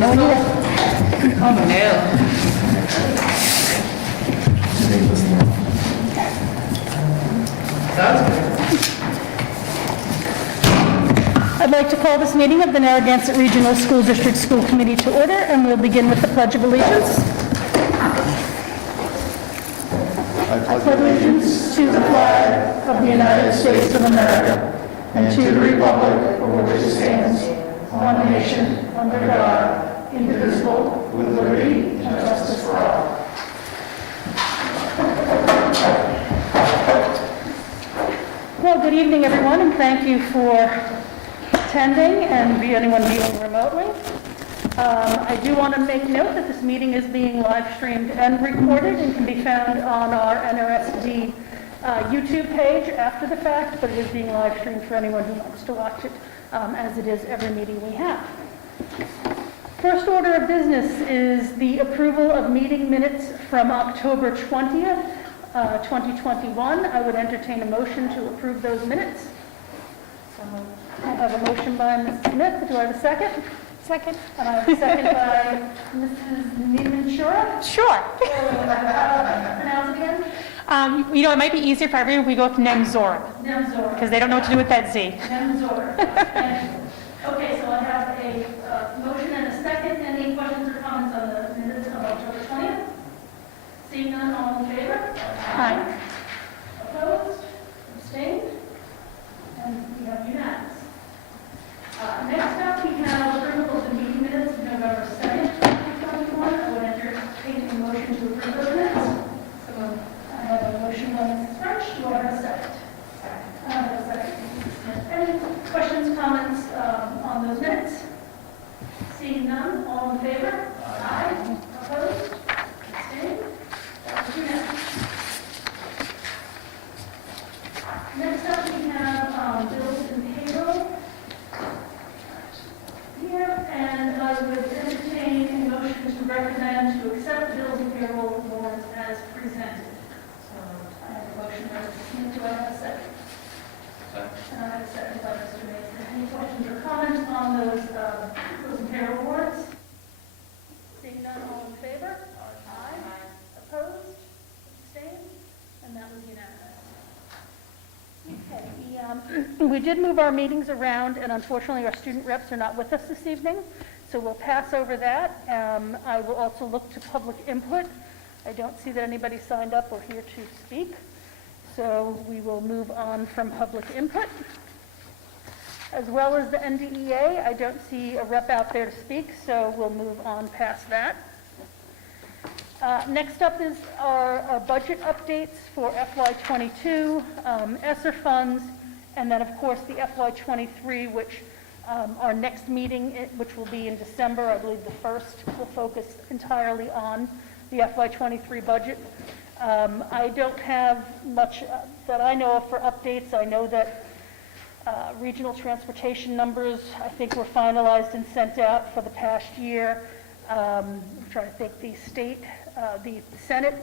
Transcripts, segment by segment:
know when you're Oh, no. Sounds good. I'd like to call this meeting of the Narragansett Regional School District School Committee to order, and we'll begin with the Pledge of Allegiance. I pledge allegiance to the flag of the United States of America and to the republic for which it stands, one nation, under God, indivisible, with liberty and justice for all. Well, good evening, everyone, and thank you for attending and anyone viewing remotely. I do want to make note that this meeting is being live streamed and recorded and can be found on our NRSD YouTube page after the fact, but it is being live streamed for anyone who wants to watch it, as it is every meeting we have. First order of business is the approval of meeting minutes from October 20th, 2021. I would entertain a motion to approve those minutes. I have a motion by Ms. Smith. Do I have a second? Second. And I have a second by Mrs. Neiman-Shura. Sure. Pronounce it again? It might be easier for everyone if we go with Nemzora, Nemzora. because they don't know what to do with that Z. Nemzora. Okay, so I have a motion and a second. Any questions or comments on the minutes of October 20th? Seeing none, all in favor? Aye. Opposed? Abstained? And we have unanimous. Next up, we have approval of the meeting minutes of November 2nd, 2021. I would entertain a motion to approve those minutes. So I have a motion by Mrs. French. Do I have a second? I have a second. Any questions, comments on those minutes? Seeing none, all in favor? Aye. Opposed? Abstained? That was unanimous. Next up, we have bills and payroll. Here, and I would entertain a motion to recommend to accept bills and payroll warrants as presented. So I have a motion by Mr. Smith. Do I have a second? And I have a second by Mr. Mason. Any questions or comments on those bills and payroll warrants? Seeing none, all in favor? Aye. Opposed? Abstained? And that was unanimous. Okay, we did move our meetings around, and unfortunately, our student reps are not with us this evening, so we'll pass over that. I will also look to public input. I don't see that anybody signed up or here to speak, so we will move on from public input. As well as the NDEA, I don't see a rep out there to speak, so we'll move on past that. Next up is our budget updates for FY22, ESSER funds, and then, of course, the FY23, which our next meeting, which will be in December, I believe the 1st, will focus entirely on the FY23 budget. I don't have much that I know of for updates. I know that regional transportation numbers, I think, were finalized and sent out for the past year. I'm trying to think, the Senate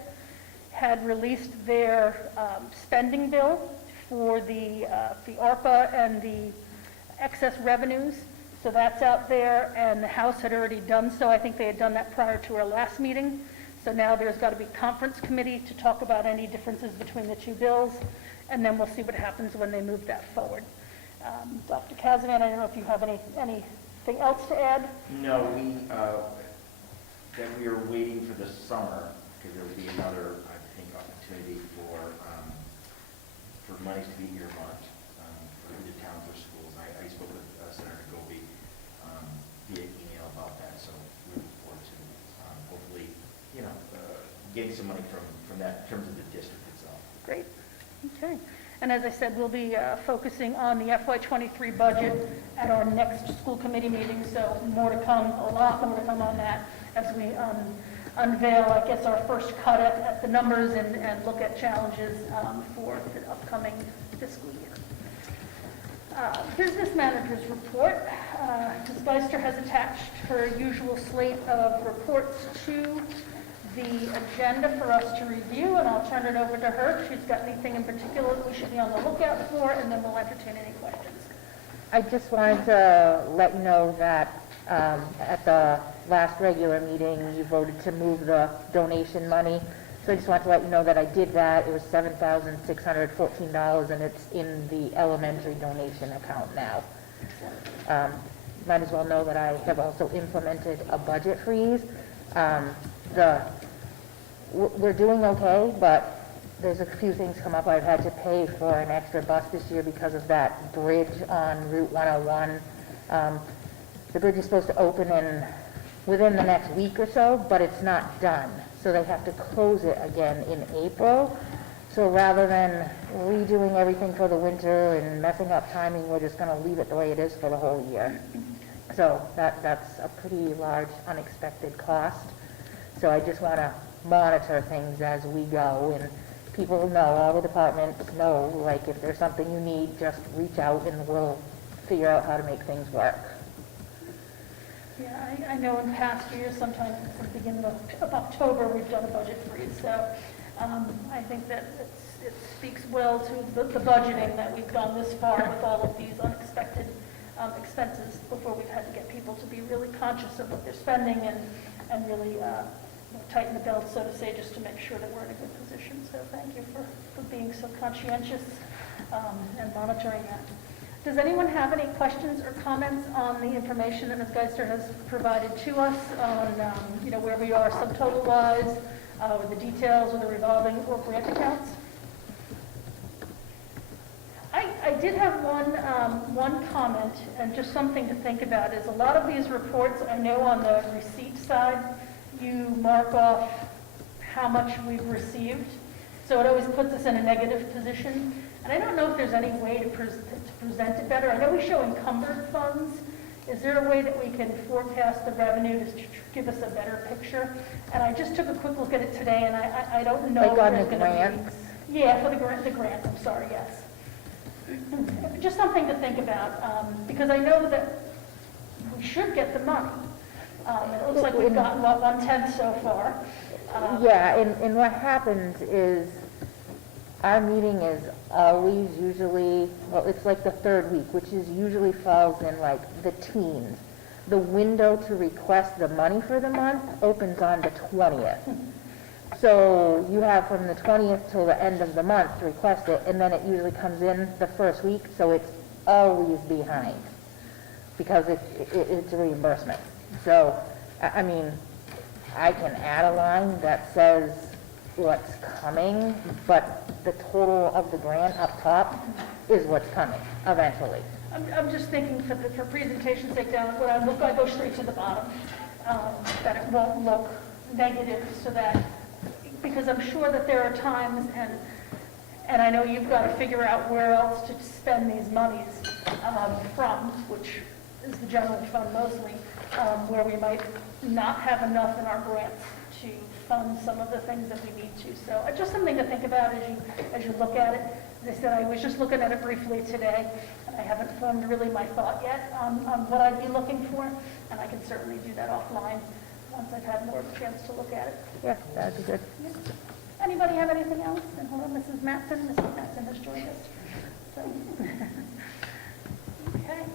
had released their spending bill for the ARPA and the excess revenues. So that's out there, and the House had already done so. I think they had done that prior to our last meeting. So now there's got to be conference committee to talk about any differences between the two bills, and then we'll see what happens when they move that forward. Dr. Kazavan, I don't know if you have anything else to add? No, that we are waiting for the summer, because there will be another, I think, opportunity for monies to be earmarked for the towns or schools. I spoke with Senator Goby via email about that, so we look forward to hopefully, getting some money from that in terms of the district itself. Great. Okay. And as I said, we'll be focusing on the FY23 budget at our next school committee meeting, so more to come, a lot more to come on that as we unveil, I guess, our first cut at the numbers and look at challenges for the upcoming fiscal year. Business Manager's Report. Ms. Geister has attached her usual slate of reports to the agenda for us to review, and I'll turn it over to her if she's got anything in particular that we should be on the lookout for, and then we'll entertain any questions. I just wanted to let you know that at the last regular meeting, you voted to move the donation money. So I just want to let you know that I did that. It was $7,614, and it's in the elementary donation account now. Might as well know that I have also implemented a budget freeze. We're doing okay, but there's a few things come up. I've had to pay for an extra bus this year because of that bridge on Route 101. The bridge is supposed to open within the next week or so, but it's not done. So they have to close it again in April. So rather than redoing everything for the winter and messing up timing, we're just going to leave it the way it is for the whole year. So that's a pretty large unexpected cost. So I just want to monitor things as we go, and people know, all the departments know, like if there's something you need, just reach out and we'll figure out how to make things work. Yeah, I know in past years, sometimes at the beginning of October, we've done a budget freeze, so I think that it speaks well to the budgeting that we've done this far with all of these unexpected expenses before we've had to get people to be really conscious of what they're spending and really tighten the belt, so to say, just to make sure that we're in a good position. So thank you for being so conscientious and monitoring that. Does anyone have any questions or comments on the information that Ms. Geister has provided to us on, where we are subtotal-wise, with the details of the revolving or grant accounts? I did have one comment, and just something to think about, is a lot of these reports, I know on the receipt side, you mark off how much we've received, so it always puts us in a negative position. And I don't know if there's any way to present it better. I know we show encumbered funds. Is there a way that we can forecast the revenue to give us a better picture? And I just took a quick look at it today, and I don't know. Like on if the there's gonna grants? be, yeah, for the grant, I'm sorry, yes. Just something to think about, because I know that we should get the money. It looks like we've gotten, 1/10 so far. Yeah, and what happens is our meeting is always usually, well, it's like the third week, which is usually falls in like the teens. The window to request the money for the month opens on the 20th. So you have from the 20th till the end of the month to request it, and then it usually comes in the first week, so it's always behind because it's a reimbursement. So, I mean, I can add a line that says what's coming, but the total of the grant up top is what's coming eventually. I'm just thinking for presentation's sake down, when I go straight to the bottom, that it won't look negative, so that, because I'm sure that there are times, and I know you've got to figure out where else to spend these monies from, which is the general fund mostly, where we might not have enough in our grants to fund some of the things that we need to. So just something to think about as you look at it. As I said, I was just looking at it briefly today, and I haven't formed really my thought yet on what I'd be looking for, and I can certainly do that offline once I've had more of a chance to look at it. Yeah, that'd be good. Yeah. Anybody have anything else? And hold on, Mrs. Matson. Mrs. Matson has joined us. So. Okay.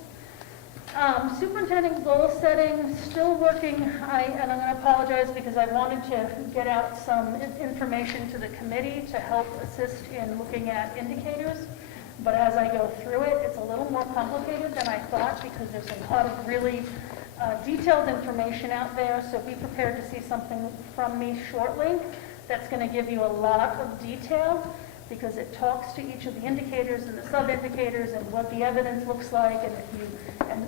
Superintendent goal setting, still working, and I'm going to apologize because I wanted to get out some information to the committee to help assist in looking at indicators, but as I go through it, it's a little more complicated than I thought because there's a lot of really detailed information out there, so be prepared to see something from me shortly that's going to give you a lot of detail, because it talks to each of the indicators and the sub-indicators and what the evidence looks like,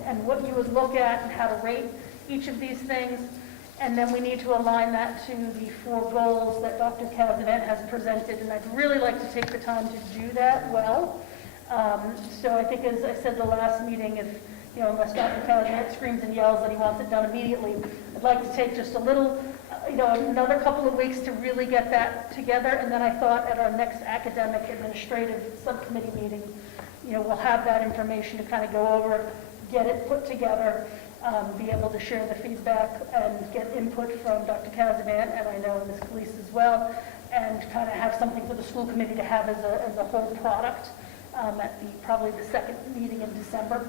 and what you would look at and how to rate each of these things. And then we need to align that to the 4 goals that Dr. Cazanet has presented, and I'd really like to take the time to do that well. So I think, as I said the last meeting, if unless Dr. Cazanet screams and yells that he wants it done immediately, I'd like to take just a little, another couple of weeks to really get that together. And then I thought at our next academic administrative subcommittee meeting, we'll have that information to kind of go over, get it put together, be able to share the feedback and get input from Dr. Cazanet, and I know Ms. Calise as well, and kind of have something for the school committee to have as a whole product at probably the second meeting in December,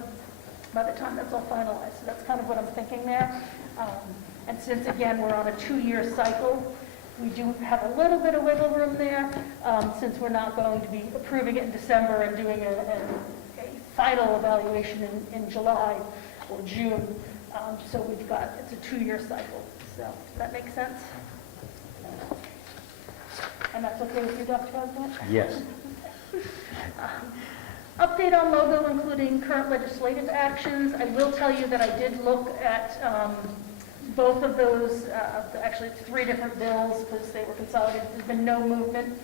by the time that's all finalized. So that's kind of what I'm thinking there. since, again, we're on a 2-year cycle, we do have a little bit of wiggle room there, since we're not going to be approving it in December and doing a final evaluation in July or June. So we've got, it's a 2-year cycle. So, does that make sense? And that's okay with you, Dr. President? Yes. Update on logo, including current legislative actions. I will tell you that I did look at both of those, actually it's 3 different bills because they were consolidated. There's been no movement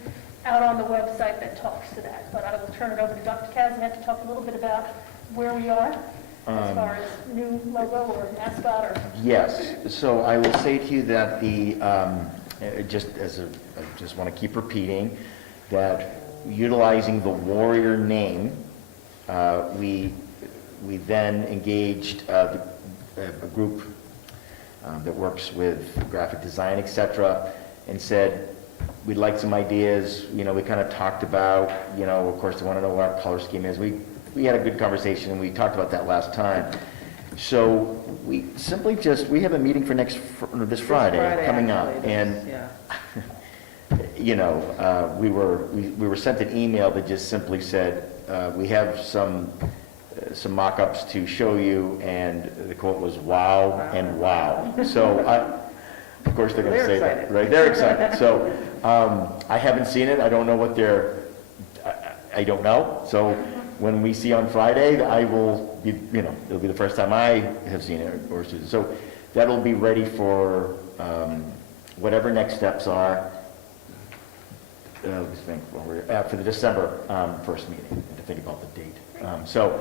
out on the website that talks to that. But I will turn it over to Dr. Kazan to talk a little bit about where we are as far as new logo or mascot or... Yes, so I will say to you that I just want to keep repeating that utilizing the Warrior name, we then engaged a group that works with graphic design, etc., and said, we'd like some ideas. You know, we kind of talked about, you know, of course, they want to know what our color scheme is. We had a good conversation, and we talked about that last time. So we simply we have a meeting for this Friday coming up, and you know, we were sent an email that just simply said, we have some mock-ups to show you, and the quote was wow and wow. So of course they're going to say that, right? They're excited. So I haven't seen it. I don't know what I don't know. So when we see on Friday, I will be, you know, it'll be the first time I have seen it or seen it. So that'll be ready for whatever next steps are. Let's think, for the December 1st meeting, to think about the date. So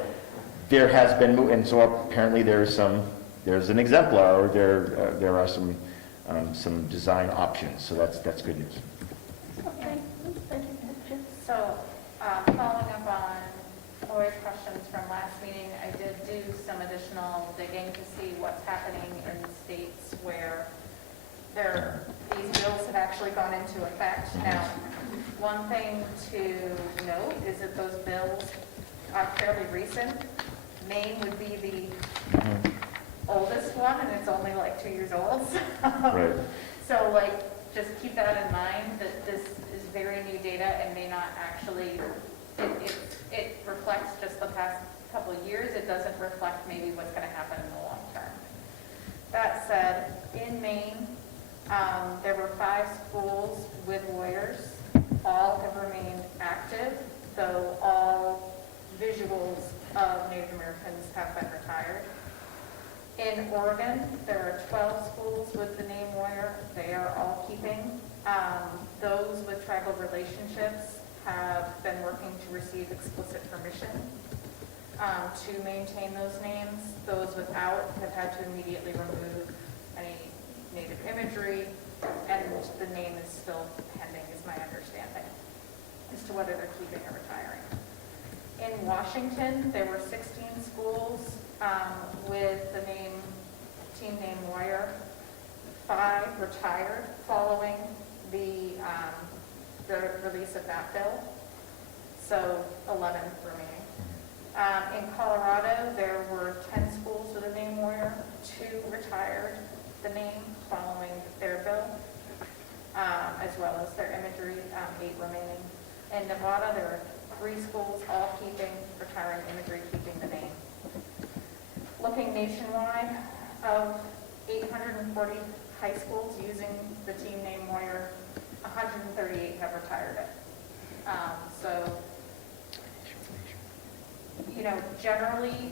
there has been, and so apparently there's an exemplar, or there are some design options. So that's good news. Okay, thank you, Jim. So, following up on Lori's questions from last meeting, I did do some additional digging to see what's happening in states where these bills have actually gone into effect. Now, one thing to note is that those bills are fairly recent. Maine would be the oldest one, and it's only like 2 years old. Right. So, like, just keep that in mind, that this is very new data and may not actually, it reflects just the past couple of years. It doesn't reflect maybe what's going to happen in the long term. That said, in Maine, there were 5 schools with lawyers. All have remained active, though all visuals of Native Americans have been retired. In Oregon, there are 12 schools with the name Warrior. They are all keeping. Those with tribal relationships have been working to receive explicit permission to maintain those names. Those without have had to immediately remove any Native imagery, and the name is still pending, is my understanding, as to whether they're keeping or retiring. In Washington, there were 16 schools with the team name Warrior. 5 retired following the release of that bill, so 11 remaining. In Colorado, there were 10 schools with the name Warrior. 2 retired the name following their bill, as well as their imagery, 8 remaining. In Nevada, there are 3 schools, all keeping, retiring imagery, keeping the name. Looking nationwide, of 840 high schools using the team name Warrior, 138 have retired it. So, you know, generally,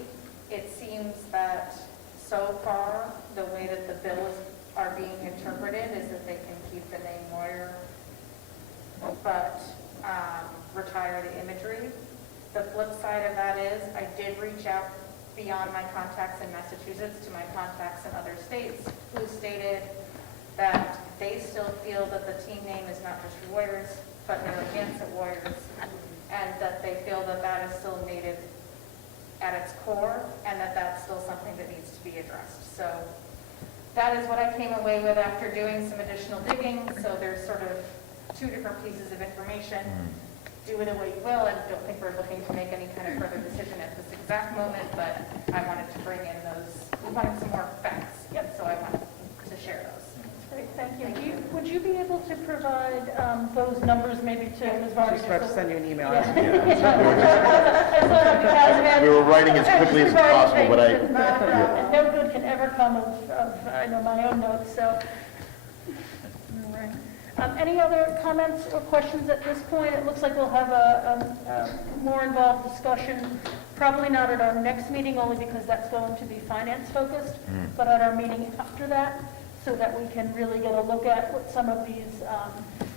it seems that so far, the way that the bills are being interpreted is that they can keep the name Warrior, but retire the imagery. The flip side of that is I did reach out beyond my contacts in Massachusetts to my contacts in other states who stated that they still feel that the team name is not just Warriors, but Narragansett Warriors, and that they feel that that is still Native at its core, and that that's still something that needs to be addressed. So that is what I came away with after doing some additional digging. So there's sort of 2 different pieces of information. Do with it what you will. I don't think we're looking to make any kind of further decision at this exact moment, but I wanted to bring in we wanted some more facts. Yep. So I wanted to share would you be able to provide those numbers maybe to Ms. Vargas? Just about to send you an email. I thought we had We were writing as quickly as possible, but and no good can ever come of, I know, my own notes, so. All right. Any other comments or questions at this point? It looks like we'll have a more involved discussion, probably not at our next meeting, only because that's going to be finance-focused, but at our meeting after that, so that we can really get a look at what some of these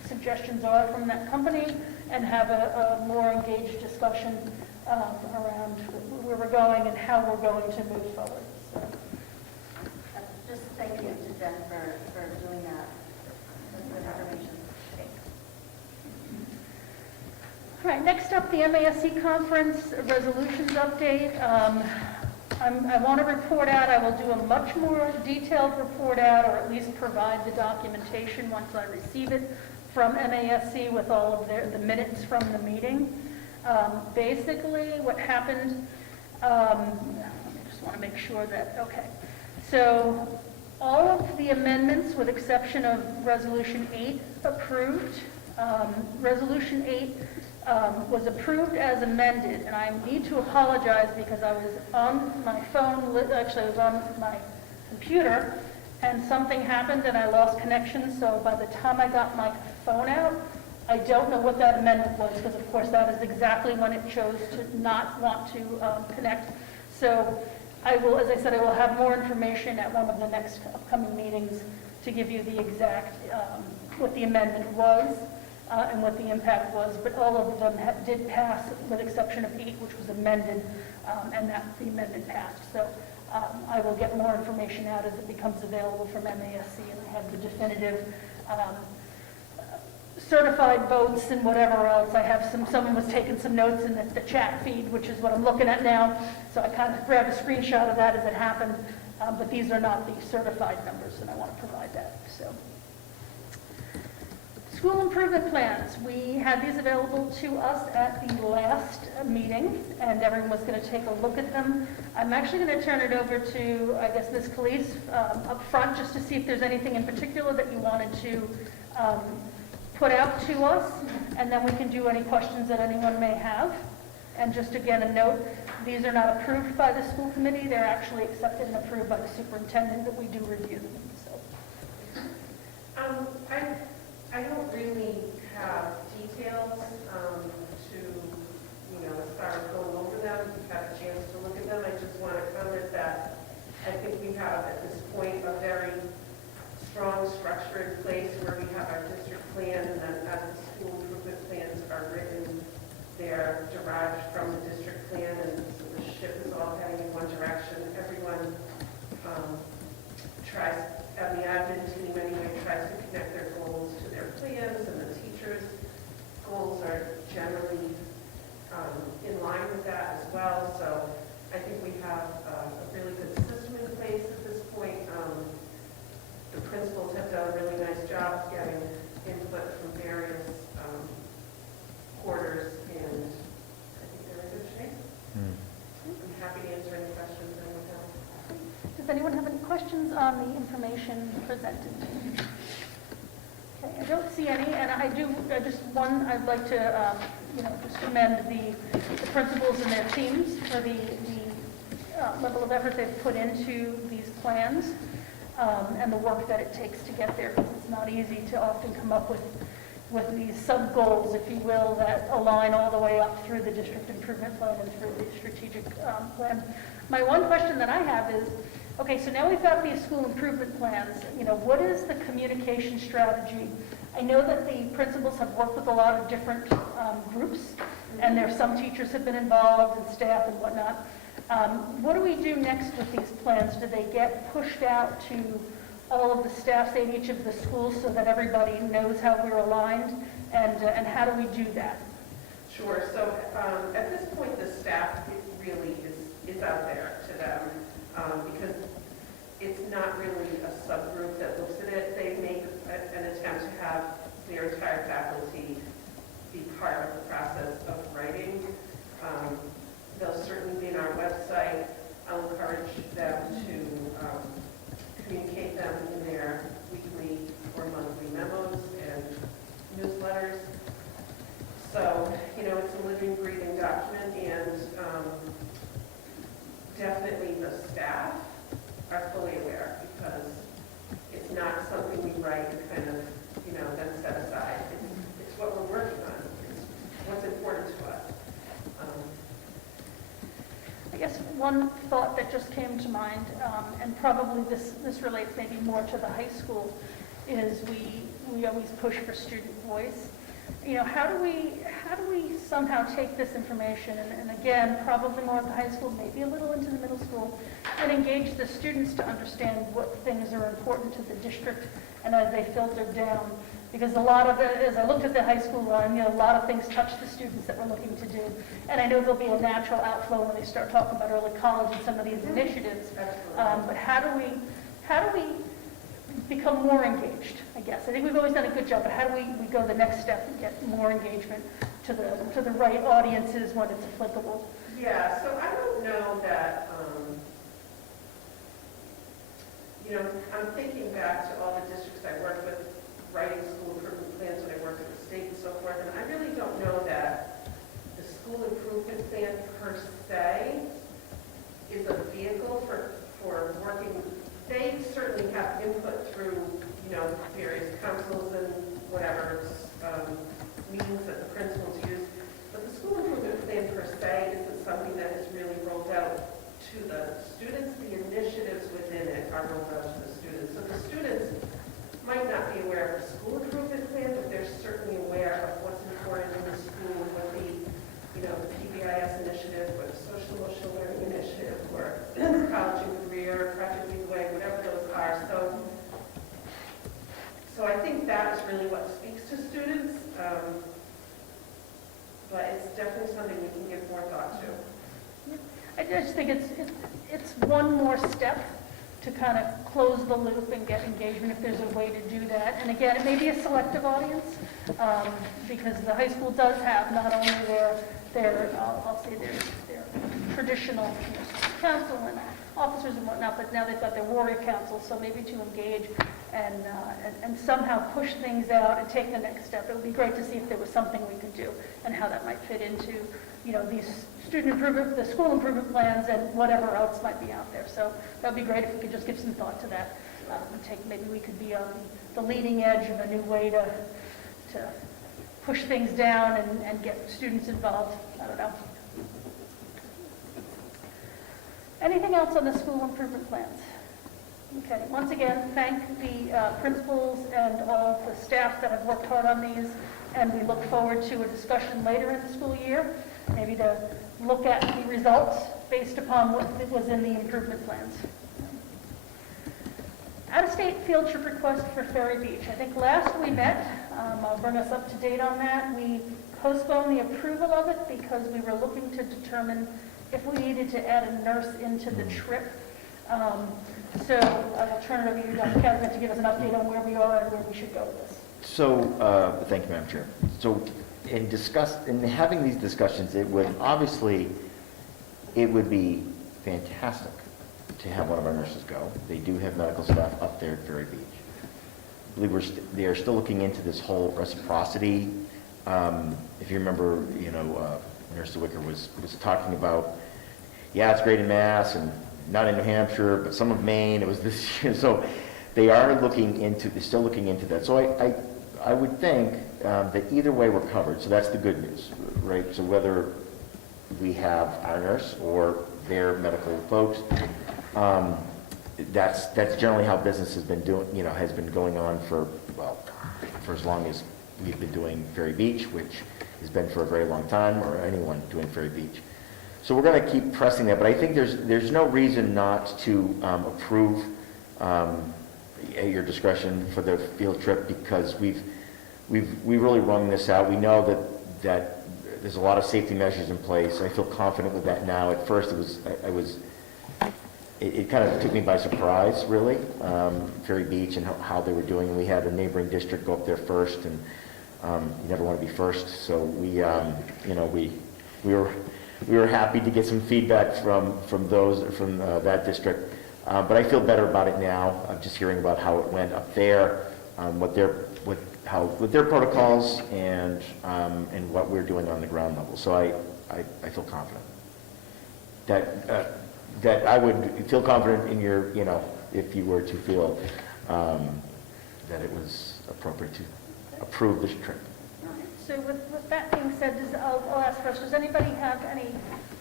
suggestions are from that company and have a more engaged discussion around where we're going and how we're going to move forward. So. Just thank you to Jen for doing that. That's good information. All right, next up, the MASC conference resolutions update. I want to report out, I will do a much more detailed report out, or at least provide the documentation once I receive it from MASC with all of the minutes from the meeting. Basically, what happened, I just want to make sure that, okay. So all of the amendments, with exception of Resolution 8, approved. Resolution 8 was approved as amended, and I need to apologize because I was on my phone, actually I was on my computer, and something happened and I lost connection, so by the time I got my phone out, I don't know what that amendment was, because of course that is exactly when it chose to not want to connect. So I will, as I said, I will have more information at one of the next upcoming meetings to give you the exact, what the amendment was. And what the impact was, but all of them did pass, with exception of 8, which was amended, and that the amendment passed. So I will get more information out as it becomes available from MASC, and I have the definitive certified votes and whatever else. I have someone was taking some notes in the chat feed, which is what I'm looking at now, so I kind of grabbed a screenshot of that as it happened, but these are not the certified numbers, and I want to provide that. So. School improvement plans. We had these available to us at the last meeting, and everyone was going to take a look at them. I'm actually going to turn it over to, I guess, Ms. Calise up front, just to see if there's anything in particular that you wanted to put out to us, and then we can do any questions that anyone may have. And just again, a note, these are not approved by the school committee. They're actually accepted and approved by the superintendent, but we do review them. So. I don't really have details to, as far as going over them. You've had a chance to look at them. I just want to comment that I think we have at this point a very strong structure in place where we have our district plan, and then as the school improvement plans are written, they're derived from the district plan, and so the ship is all heading in one direction. Everyone tries, and the admin team anyway, tries to connect their goals to their plans, and the teachers' goals are generally in line with that as well. So I think we have a really good system in place at this point. The principals have done a really nice job of getting input from various quarters, and I think they're in good shape. I'm happy to answer any questions anyone has. Does anyone have any questions on the information presented? Okay, I don't see any, and I'd like to, just commend the principals and their teams for the level of effort they've put into these plans, and the work that it takes to get there, because it's not easy to often come up with these sub-goals, if you will, that align all the way up through the district improvement plan and through the strategic plan. My one question that I have is, okay, so now we've got these school improvement plans. What is the communication strategy? I know that the principals have worked with a lot of different groups, and some teachers have been involved, and staff and whatnot. What do we do next with these plans? Do they get pushed out to all of the staff in each of the schools so that everybody knows how we're aligned? And how do we do that? Sure. So at this point, the staff really is out there to them because it's not really a subgroup that looks at it. They make an attempt to have their entire faculty be part of the process of writing. They'll certainly be on our website. I'll encourage them to communicate them in their weekly or monthly memos. and write and kind of, then set aside. It's what we're working on. It's what's important to us. I guess one thought that just came to mind, and probably this relates maybe more to the high school, is we always push for student voice. How do we somehow take this information, and again, probably more at the high school, maybe a little into the middle school, and engage the students to understand what things are important to the district, and as they filter down. Because a lot of it, as I looked at the high school line, a lot of things touch the students that we're looking to do. And I know there'll be a natural outflow when they start talking about early college and some of these initiatives. But how do we become more engaged, I guess? I think we've always done a good job, but how do we go the next step and get more engagement to the right audiences when it's applicable? Yeah, so I don't know that, I'm thinking back to all the districts I worked with, writing school improvement plans when I worked at the state and so forth, and I really don't know that the school improvement plan per se is a vehicle for working. They certainly have input through, various councils and whatever means that the principals use, but the school improvement plan per se isn't something that is really rolled out to the students. The initiatives within it are rolled out to the students. So the students might not be aware of the school improvement plan, but they're certainly aware of what's important in the school, what the PBIS initiative, or the social emotional learning initiative, or college and career, Project Lead the Way, whatever those are. So I think that is really what speaks to students, but it's definitely something we can give more thought to. I just think it's one more step to kind of close the loop and get engagement if there's a way to do that. And again, it may be a selective audience, because the high school does have not only their traditional council and officers and whatnot, but now they've got their warrior council, so maybe to engage and somehow push things out and take the next step. It would be great to see if there was something we could do and how that might fit into, these student improvement, the school improvement plans, and whatever else might be out there. So that would be great if we could just give some thought to that. Maybe we could be on the leading edge of a new way to push things down and get students involved. I don't know. Anything else on the school improvement plans? Okay, once again, thank the principals and all the staff that have worked hard on these, and we look forward to a discussion later in the school year, maybe to look at the results based upon what was in the improvement plans. Out-of-state field trip request for Ferry Beach. I think last we met, I'll bring us up to date on that, we postponed the approval of it because we were looking to determine if we needed to add a nurse into the trip. So I'll turn it over to you, Dr. Kazimir, to give us an update on where we are and where we should go with this. So, thank you, Madam Chair. So, in having these discussions, it would be fantastic to have one of our nurses go. They do have medical staff up there at Ferry Beach. I believe they are still looking into this whole reciprocity. If you remember, Nurse DeWicker was talking about, yeah, it's great in Mass and not in New Hampshire, but some of Maine. It was this year, so they're still looking into that. So I would think that either way we're covered. So that's the good news, right? So whether we have our nurse or their medical folks, that's generally how business has been has been going on for as long as we've been doing Ferry Beach, which has been for a very long time, or anyone doing Ferry Beach. So we're going to keep pressing that, but I think there's no reason not to approve at your discretion for the field trip, because we've really wrung this out. We know that there's a lot of safety measures in place. I feel confident with that now. At first, it kind of took me by surprise, really, Ferry Beach and how they were doing. We had a neighboring district go up there first, and you never want to be first. So we were happy to get some feedback from that district. But I feel better about it now. I'm just hearing about how it went up there, with their protocols and what we're doing on the ground level. So I feel confident that I would feel confident in your, if you were to feel that it was appropriate to approve this trip. All right, so with that being said, I'll ask first, does anybody have any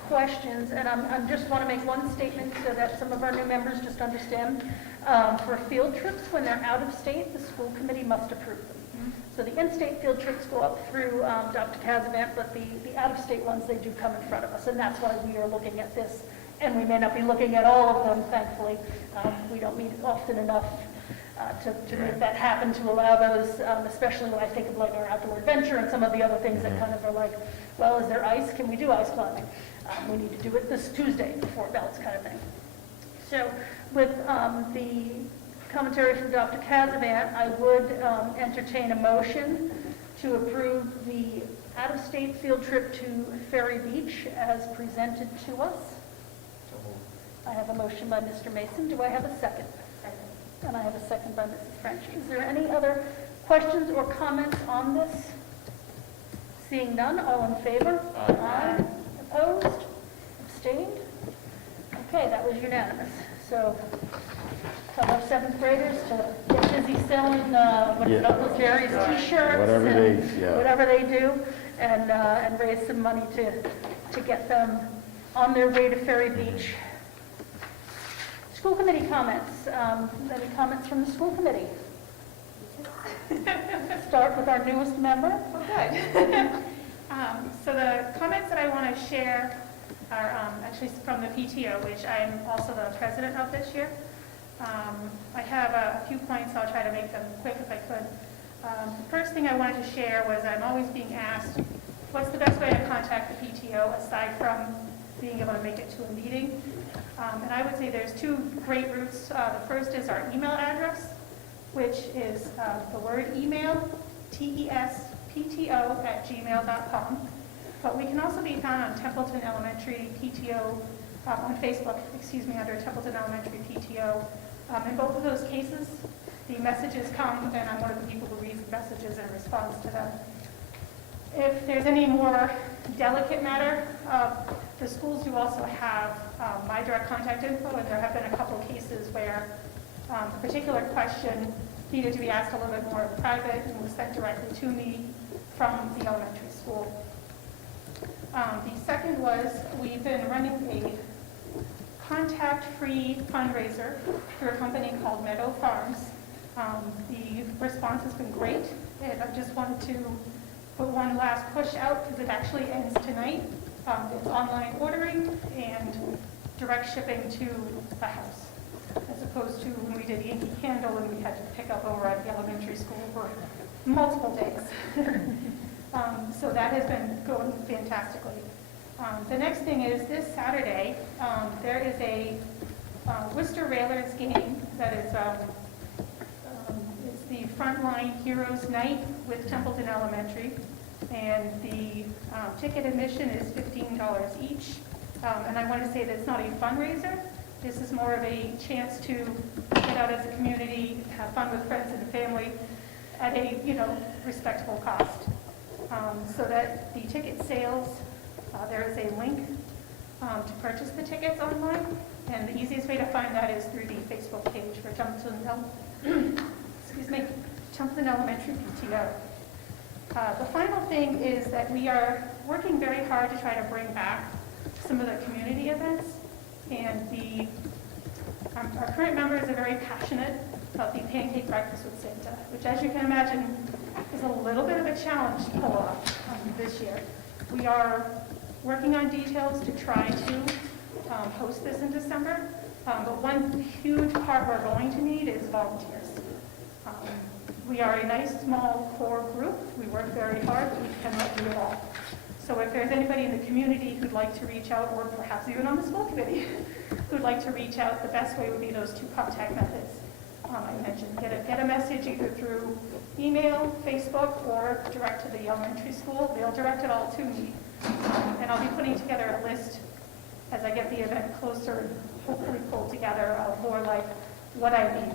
questions? And I'm just want to make one statement so that some of our new members just understand. For field trips, when they're out of state, the school committee must approve them. So the in-state field trips go up through Dr. Kazavant, but the out-of-state ones, they do come in front of us. And that's why we are looking at this. And we may not be looking at all of them, thankfully. We don't meet often enough to make that happen, to allow those, especially when I think of like our outdoor adventure and some of the other things that kind of are like, well, is there ice? Can we do ice climbing? We need to do it this Tuesday before bells kind of thing. So with the commentary from Dr. Kazavant, I would entertain a motion to approve the out-of-state field trip to Ferry Beach as presented to us. I have a motion by Mr. Mason. Do I have a second? And I have a second by Mrs. Frenchie. Is there any other questions or comments on this? Seeing none, all in favor? Aye. Opposed? Abstained? Okay, that was unanimous. So tell our seventh graders to get busy selling Uncle Jerry's T-shirts. Whatever they do, and raise some money to get them on their way to Ferry Beach. School committee comments. Any comments from the school committee? Start with our newest member. Good. So the comments that I want to share are actually from the PTO, which I'm also the president of this year. I have a few points. I'll try to make them quick if I could. The first thing I wanted to share was I'm always being asked, what's the best way to contact the PTO aside from being able to make it to a meeting? And I would say there's two great routes. The first is our email address, which is the word email, tespto@gmail.com. But we can also be found on Templeton Elementary PTO, on Facebook, under Templeton Elementary PTO. In both of those cases, the messages come, and I'm one of the people who reads the messages and responds to them. If there's any more delicate matter, the schools do also have my direct contact info, and there have been a couple cases where a particular question needed to be asked a little bit more in private and was sent directly to me from the elementary school. The second was we've been running a contact-free fundraiser through a company called Meadow Farms. The response has been great, and I just wanted to put one last push out because it actually ends tonight. It's online ordering and direct shipping to the house, as opposed to when we did Yankee Candle and we had to pick up over at the elementary school for multiple days. So that has been going fantastically. The next thing is this Saturday, there is a Worcester Railers game that is it's the Frontline Heroes Night with Templeton Elementary, and the ticket admission is $15 each. And I want to say that it's not a fundraiser. This is more of a chance to get out as a community, have fun with friends and family at a respectable cost. So that the ticket sales, there is a link to purchase the tickets online, and the easiest way to find that is through the Facebook page for Templeton Elementary PTO. The final thing is that we are working very hard to try to bring back some of the community events, and our current members are very passionate about the pancake breakfast with Santa, which, as you can imagine, is a little bit of a challenge to pull off this year. We are working on details to try to host this in December, but one huge part we're going to need is volunteers. We are a nice, small core group. We work very hard, but we cannot do it all. So if there's anybody in the community who'd like to reach out, or perhaps even on the school committee, who'd like to reach out, the best way would be those two contact methods I mentioned. Get a message either through email, Facebook, or direct to the elementary school. They'll direct it all to me. And I'll be putting together a list as I get the event closer and hopefully pull together more like what I need.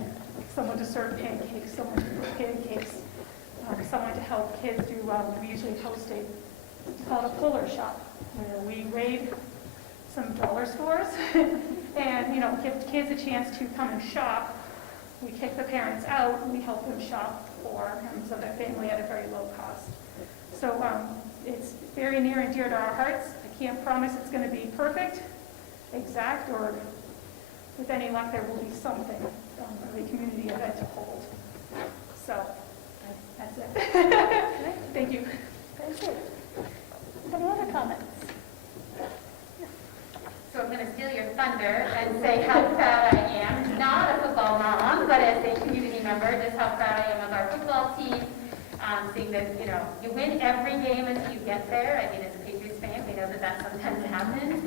Someone to serve pancakes, someone to cook pancakes, someone to help kids do, we usually host it's called a puller shop, where we raid some dollar stores and, give kids a chance to come and shop We kick the parents out, and we help them shop for members of their family at a very low cost. So it's very near and dear to our hearts. I can't promise it's going to be perfect, exact, or with any luck, there will be something of a community event to hold. So that's it. Thank you. Thank you. Any other comments? So I'm going to steal your thunder and say how proud I am, not a football mom, but as a community member, just how proud I am of our football team. Seeing that, you win every game until you get there. I mean, as a Patriots fan, we know that sometimes happens.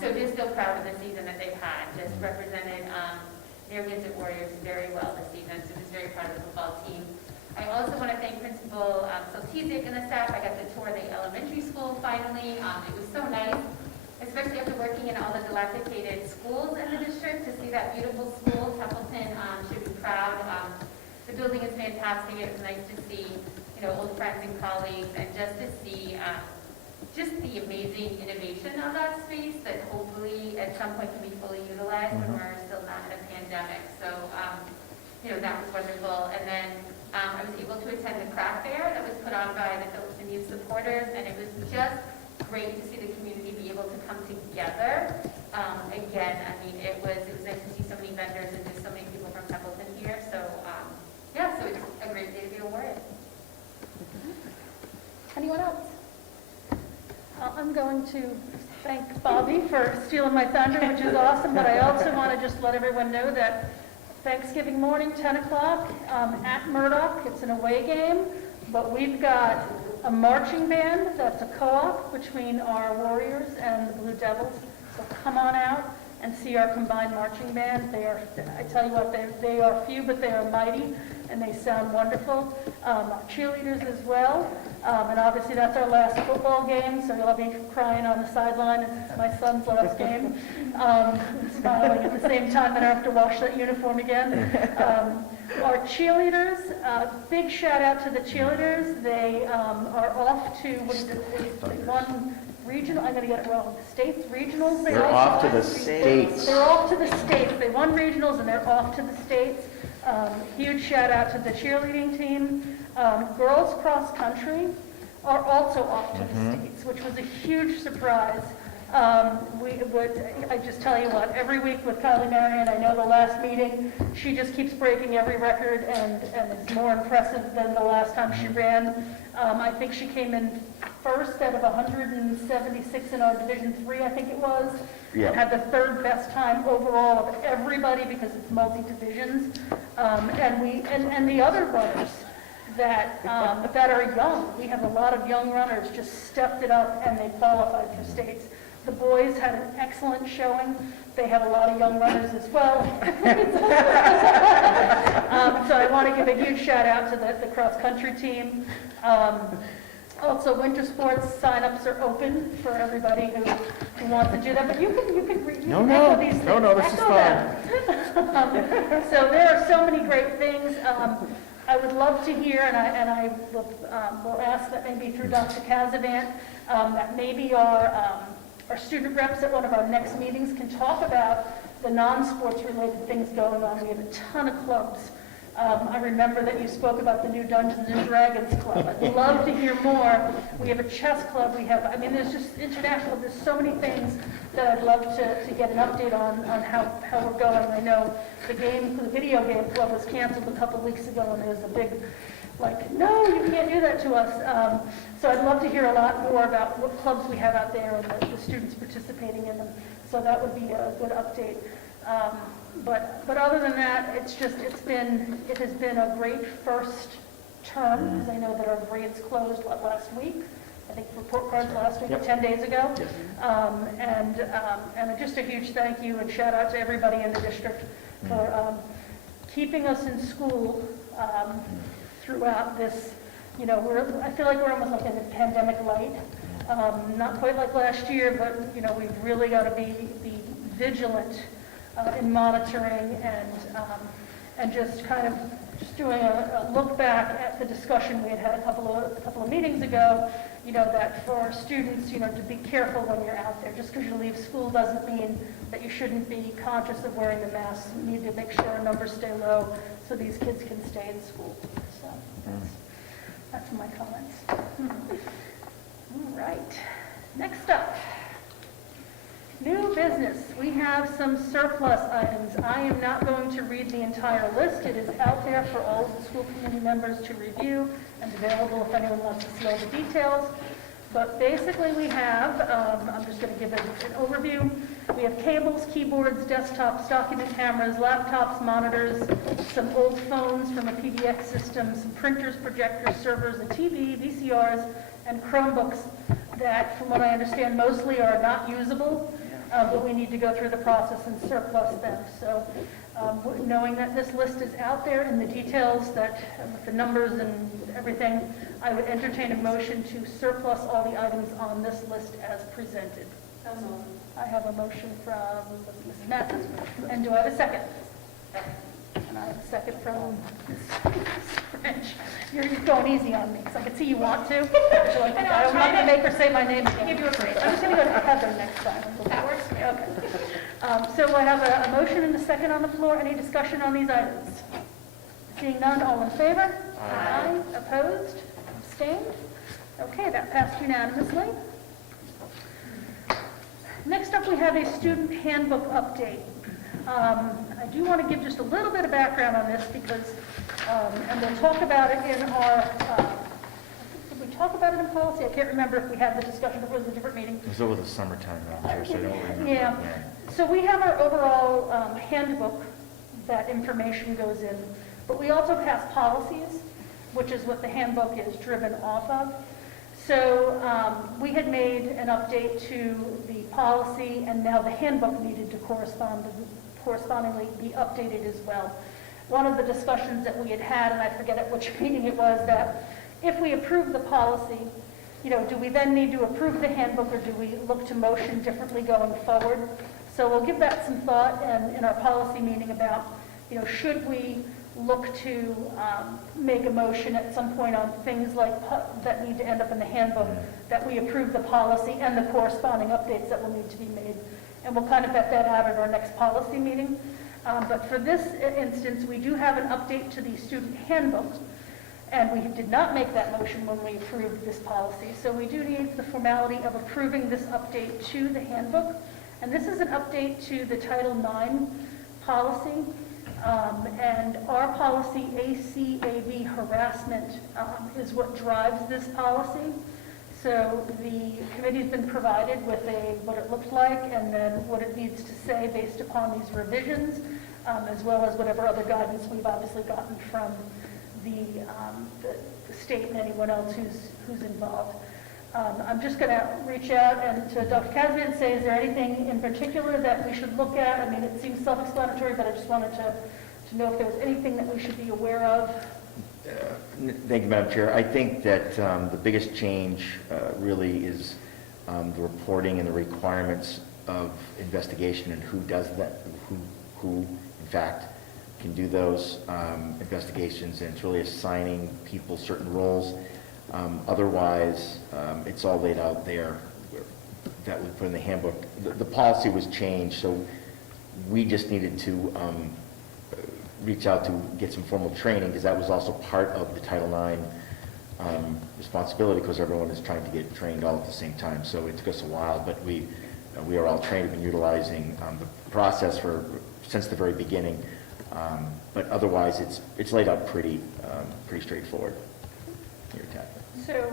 So just so proud of the season that they've had. Just represented Narragansett Warriors very well this season, so just very proud of the football team. I also want to thank Principal Soltizik and the staff. I got to tour the elementary school finally. It was so nice, especially after working in all the dilapidated schools in the district, to see that beautiful school. Templeton should be proud. The building is fantastic. It was nice to see, old friends and colleagues, and just to see just the amazing innovation of that space that hopefully at some point can be fully utilized when we're still not in a pandemic. So, that was wonderful. And then I was able to attend the craft fair that was put on by the Philippine Youth Supporters, and it was just great to see the community be able to come together. Again, I mean, it was nice to see so many vendors and just so many people from Templeton here. So, so it's a great day to be awarded. Anyone else? I'm going to thank Bobby for stealing my thunder, which is awesome, but I also want to just let everyone know that Thanksgiving morning, 10 o'clock, at Murdoch, it's an away game, but we've got a marching band that's a co-op between our Warriors and the Blue Devils. So come on out and see our combined marching band. They are, I tell you what, they are few, but they are mighty, and they sound wonderful. Our cheerleaders as well. And obviously that's our last football game, so you'll be crying on the sideline. It's my son's last game. Smiling at the same time that I have to wash that uniform again. Our cheerleaders, big shout out to the cheerleaders. They are off to, what is it, they won regional, I'm going to get it wrong, states, regionals? They're off to the states. They're off to the states. They won regionals and they're off to the states. Huge shout out to the cheerleading team. Girls cross country are also off to the states, which was a huge surprise. I just tell you what, every week with Kylie Marion, I know the last meeting, she just keeps breaking every record and is more impressive than the last time she ran. I think she came in first out of 176 in our Division III, I think it was. Yeah. Had the third best time overall of everybody because it's multi-divisions. And the other runners that are young, we have a lot of young runners, just stepped it up and they qualified for states. The boys had an excellent showing. They have a lot of young runners as well. So I want to give a huge shout out to the cross-country team. Also, winter sports sign-ups are open for everybody who wants to do that. But you can echo these things. No, this is Echo fine. them. So there are so many great things. I would love to hear, and I will ask that maybe through Dr. Kazavant, that maybe our student reps at one of our next meetings can talk about the non-sports related things going on. We have a ton of clubs. I remember that you spoke about the new Dungeons and Dragons club. I'd love to hear more. We have a chess club. There's just international, there's so many things that I'd love to get an update on how we're going. I know the video game club was canceled a couple weeks ago, and there was a big, no, you can't do that to us. So I'd love to hear a lot more about what clubs we have out there and the students participating in them. So that would be a good update. But other than that, it has been a great first term, because I know that our grades closed, last week? I think report cards last week, 10 days ago. And just a huge thank you and shout out to everybody in the district for keeping us in school throughout this. I feel like we're almost like in a pandemic light. Not quite like last year, but we've really got to be vigilant in monitoring and just kind of just doing a look back at the discussion we had a couple of meetings ago, that for students, to be careful when you're out there. Just because you leave school doesn't mean that you shouldn't be conscious of wearing the mask. You need to make sure our numbers stay low so these kids can stay in school. So that's my comments. All right. Next up, new business. We have some surplus items. I am not going to read the entire list. It is out there for all of the school committee members to review and available if anyone wants to see all the details. But basically we have, I'm just going to give an overview. We have cables, keyboards, desktops, document cameras, laptops, monitors, some old phones from a PBX system, some printers, projectors, servers, a TV, VCRs, and Chromebooks that, from what I understand, mostly are not usable, but we need to go through the process and surplus them. So knowing that this list is out there and the details that, with the numbers and everything, I would entertain a motion to surplus all the items on this list as presented. I have a motion from Mrs. Matheson. And do I have a second? And I have a second from Ms. French. You're going easy on me, because I can see you want to. So I'm not going to make her say my name again. Give you a break. I'm just going to go to Heather next time. That works for me. Okay. So I have a motion and a second on the floor. Any discussion on these items? Seeing none, all in favor? Aye. Opposed? Abstained? Okay, that passed unanimously. Next up, we have a student handbook update. I do want to give just a little bit of background on this because, and we'll talk about it in our, did we talk about it in policy? I can't remember if we had the discussion, if it was a different meeting. It was over the summertime around here, so I don't remember. Yeah. So we have our overall handbook that information goes in, but we also pass policies, which is what the handbook is driven off of. So we had made an update to the policy, and now the handbook needed to correspondingly be updated as well. One of the discussions that we had, and I forget at which meeting it was, that if we approve the policy, do we then need to approve the handbook, or do we look to motion differently going forward? So we'll give that some thought and in our policy meeting about, should we look to make a motion at some point on things like that need to end up in the handbook, that we approve the policy and the corresponding updates that will need to be made. And we'll kind of vet that out at our next policy meeting. But for this instance, we do have an update to the student handbook, and we did not make that motion when we approved this policy. So we do need the formality of approving this update to the handbook. And this is an update to the Title IX policy. And our policy, ACAB harassment, is what drives this policy. So the committee's been provided with what it looks like and then what it needs to say based upon these revisions, as well as whatever other guidance we've obviously gotten from the state and anyone else who's involved. I'm just going to reach out and to Dr. Casby and say, is there anything in particular that we should look at? I mean, it seems self-explanatory, but I just wanted to know if there was anything that we should be aware of. Thank you, Madam Chair. I think that the biggest change really is the reporting and the requirements of investigation and who does that, who in fact can do those investigations, and it's really assigning people certain roles. Otherwise, it's all laid out there that we put in the handbook. The policy was changed, so we just needed to reach out to get some formal training, because that was also part of the Title IX responsibility, because everyone is trying to get trained all at the same time. So it took us a while, but we are all trained and utilizing the process since the very beginning. But otherwise, it's laid out pretty straightforward. Your tab. So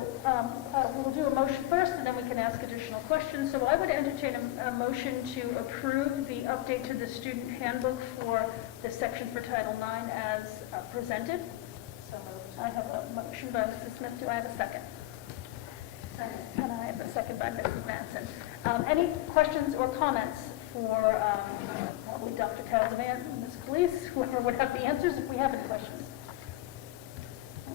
we'll do a motion first, and then we can ask additional questions. So I would entertain a motion to approve the update to the student handbook for the section for Title IX as presented. So I have a motion by Mrs. Smith. Do I have a second? Second. And I have a second by Mrs. Manson. Any questions or comments for probably Dr. Cazavan, Ms. Calise, whoever would have the answers if we have any questions?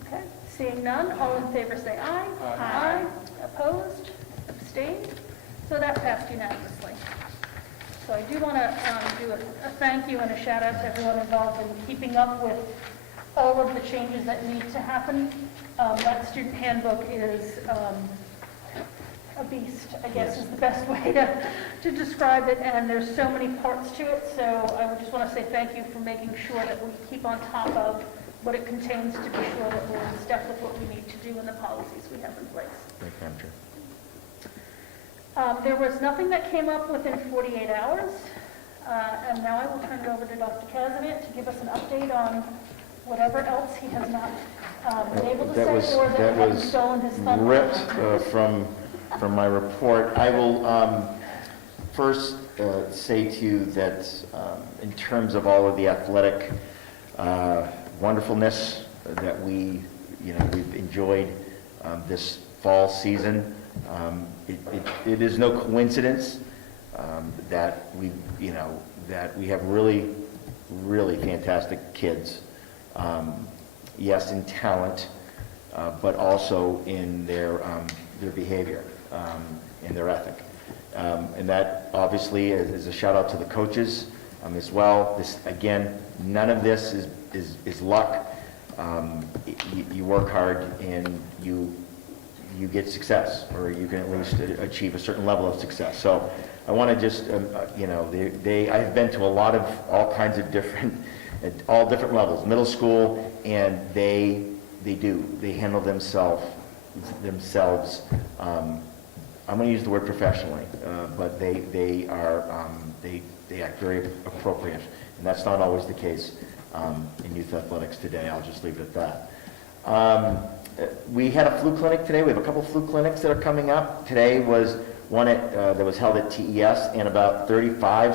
Okay. Seeing none, all in favor say aye. Aye. Opposed? Abstained? So that passed unanimously. So I do want to do a thank you and a shout out to everyone involved in keeping up with all of the changes that need to happen. That student handbook is a beast, I guess is the best way to describe it, and there's so many parts to it, so I would just want to say thank you for making sure that we keep on top of what it contains to be sure that we're in step with what we need to do in the policies we have in place. Thank you, Madam Chair. There was nothing that came up within 48 hours, and now I will turn it over to Dr. Kazimit to give us an update on whatever else he has not been able to say, or that has stolen his thunder. Ripped from my report. I will first say to you that in terms of all of the athletic wonderfulness that we've enjoyed this fall season, it is no coincidence that we have really, really fantastic kids. Yes, in talent, but also in their behavior and their ethic. And that obviously is a shout out to the coaches as well. This, again, none of this is luck. You work hard and you get success, or you can at least achieve a certain level of success. So I want to just, I've been to a lot of all kinds of different, at all different levels, middle school, and they handle themselves, I'm going to use the word professionally, but they act very appropriate, and that's not always the case in youth athletics today. I'll just leave it at that. We had a flu clinic today. We have a couple flu clinics that are coming up. Today was one that was held at TES, and about 35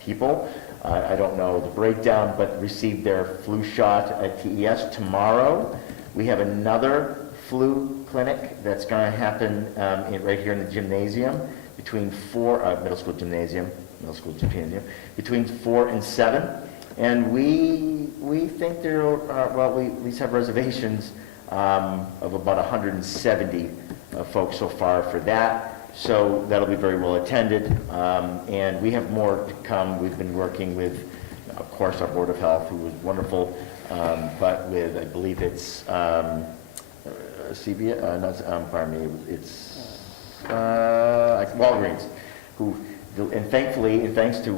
people, I don't know the breakdown, but received their flu shot at TES. Tomorrow, we have another flu clinic that's going to happen right here in the gymnasium between middle school gymnasium, between 4 and 7. And we think there are, we at least have reservations of about 170 folks so far for that. So that'll be very well attended. And we have more to come. We've been working with, of course, our Board of Health, who was wonderful, but with, I believe it's it's Walgreens, and thankfully, and thanks to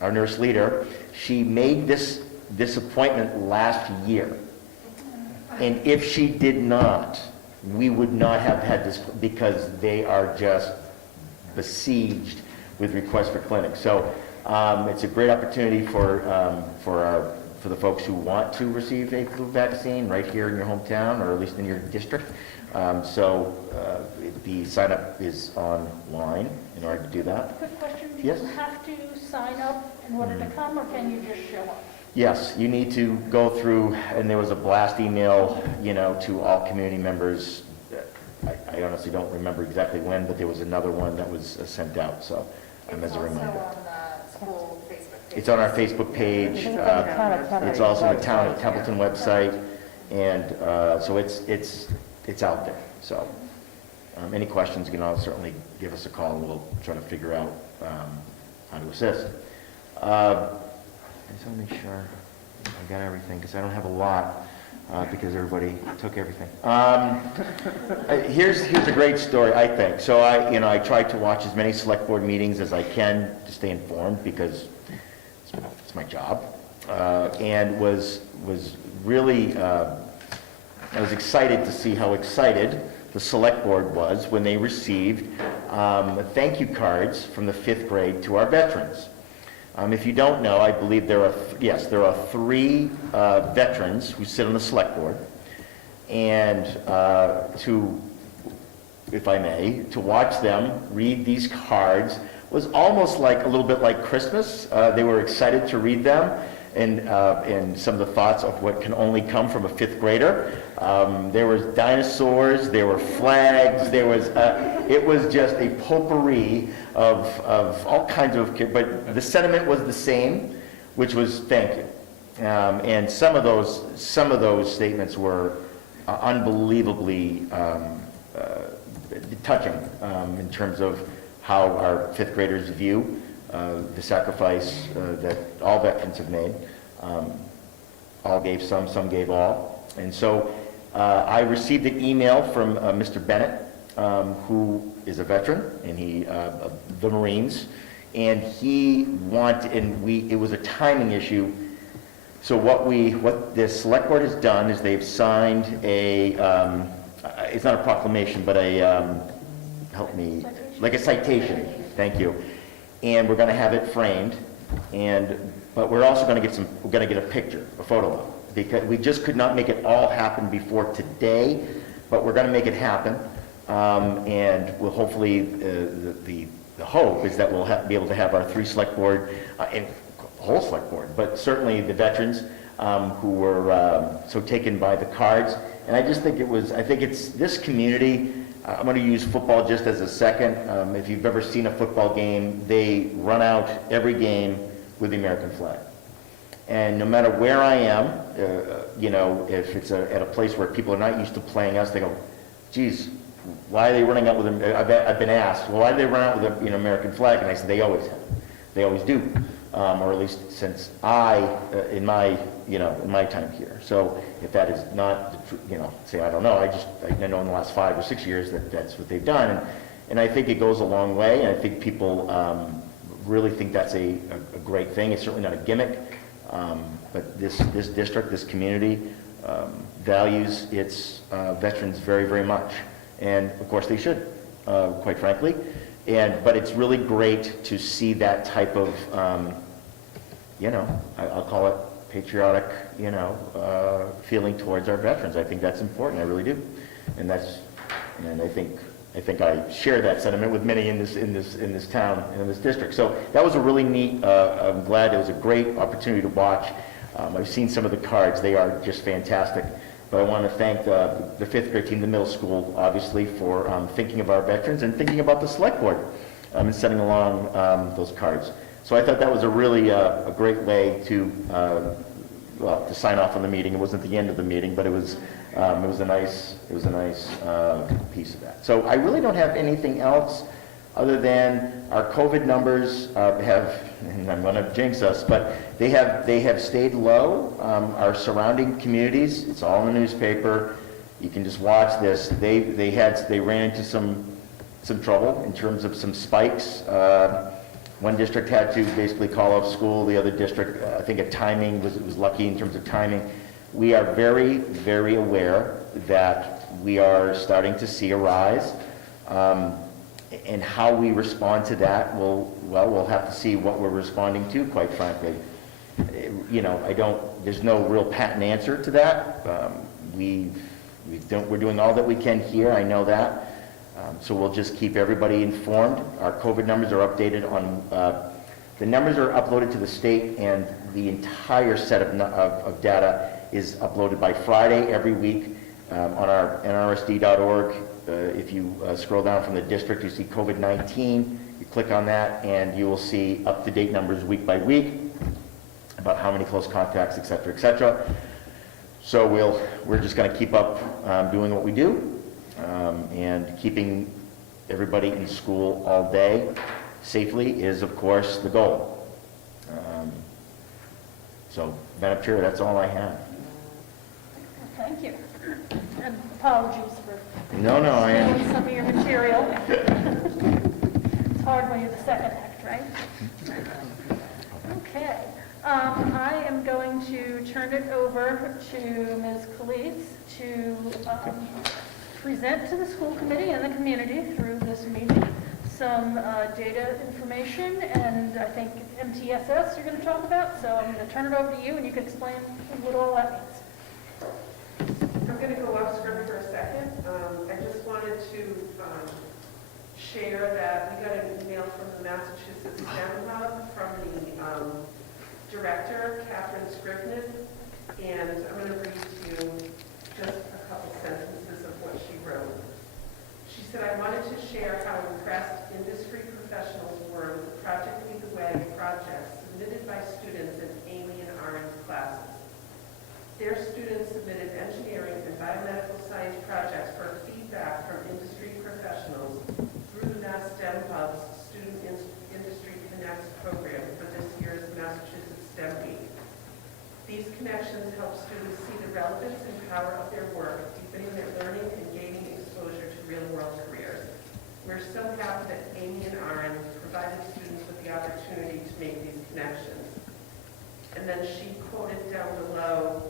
our nurse leader, she made this appointment last year. And if she did not, we would not have had this, because they are just besieged with requests for clinics. So it's a great opportunity for the folks who want to receive a flu vaccine right here in your hometown, or at least in your district. So the sign up is online in order to do that. Quick question, do Yes. you have to sign up in order to come, or can you just show up? Yes, you need to go through, and there was a blast email, to all community members. I honestly don't remember exactly when, but there was another one that was sent out, so as a reminder. It's also on the school Facebook page. It's on our Facebook page. It's also on the Town of Templeton website, and so it's out there. So any questions, you can certainly give us a call, and we'll try to figure out how to assist. I just want to make sure I got everything, because I don't have a lot, because everybody took everything. Here's a great story, I think. So I try to watch as many select board meetings as I can to stay informed, because it's my job, and was really I was excited to see how excited the select board was when they received thank you cards from the 5th grade to our veterans. If you don't know, I believe there are 3 veterans who sit on the select board, and if I may, to watch them read these cards was almost like a little bit like Christmas. They were excited to read them, and some of the thoughts of what can only come from a 5th grader. There was dinosaurs, there were flags, it was just a potpourri of all kinds of, but the sentiment was the same, which was thank you. And some of those statements were unbelievably touching in terms of how our 5th graders view the sacrifice that all veterans have made. All gave some gave all. And so I received an email from Mr. Bennett, who is a veteran, and the Marines, and it was a timing issue. So what the select board has done is they've signed it's not a proclamation, but help me, like a citation, thank you. And we're gonna have it framed, but we're also gonna get a picture, a photo of it, because we just could not make it all happen before today, but we're gonna make it happen. And we'll hopefully, the hope is that we'll be able to have our 3 select board, and whole select board, but certainly the veterans who were so taken by the cards. And I just think it's this community. I'm going to use football just as a second. If you've ever seen a football game, they run out every game with the American flag. And no matter where I am, if it's at a place where people are not used to playing us, they go, geez, why are they running out with them? I've been asked, well, why do they run out with an American flag? And I said, they always have. They always do. Or at least since in my time here. So if that is not, say, I don't know, I know in the last 5 or 6 years that's what they've done. And I think it goes a long way, and I think people really think that's a great thing. It's certainly not a gimmick, but this district, this community values its veterans very, very much. And of course they should, quite frankly. But it's really great to see that type of, I'll call it patriotic, feeling towards our veterans. I think that's important. I really do. And I think I share that sentiment with many in this town and in this district. So that was a really neat. I'm glad it was a great opportunity to watch. I've seen some of the cards. They are just fantastic. But I want to thank the 5th grade team, the middle school, obviously, for thinking of our veterans and thinking about the select board and sending along those cards. So I thought that was a really a great way to sign off on the meeting. It wasn't the end of the meeting, but it was a nice piece of that. So I really don't have anything else other than our COVID numbers have, and I'm going to jinx us, but they have stayed low. Our surrounding communities, it's all in the newspaper. You can just watch this. They ran into some trouble in terms of some spikes. One district had to basically call off school. The other district, I think, was lucky in terms of timing. We are very, very aware that we are starting to see a rise. And how we respond to that, we'll have to see what we're responding to, quite frankly. There's no real patent answer to that. We're doing all that we can here, I know that. So we'll just keep everybody informed. Our COVID numbers are updated the numbers are uploaded to the state, and the entire set of data is uploaded by Friday every week on our NRSD.org. If you scroll down from the district, you see COVID-19. You click on that, and you will see up-to-date numbers week by week about how many close contacts, et cetera, et cetera. So we're just going to keep up doing what we do and keeping everybody in school all day safely is, of course, the goal. So, Madam Chair, that's all I have. Thank you. And apologies for No, I stealing some of your material. It's hard when you're the second act, right? Okay. I am going to turn it over to Ms. Calise to present to the school committee and the community through this meeting some data information, and I think MTSS you're going to talk about, so I'm going to turn it over to you and you can explain what all that means. I'm going to go off script for a second. I just wanted to share that we got an email from the Massachusetts STEM Hub from the director, Catherine Scrivener, and I'm going to read to you just a couple sentences of what she wrote. She said, I wanted to share how impressed industry professionals were with the Project Lead the Way project submitted by students in Amy and Aaron's classes. Their students submitted engineering and biomedical science projects for feedback from industry professionals through the Mass STEM Hub's Student Industry Connects program for this year's Massachusetts STEM Week. students see the relevance and power of their work, deepening their learning and gaining exposure to real-world careers. We're so happy that Amy and Aaron provided students with the opportunity to make these connections. And then she quoted down below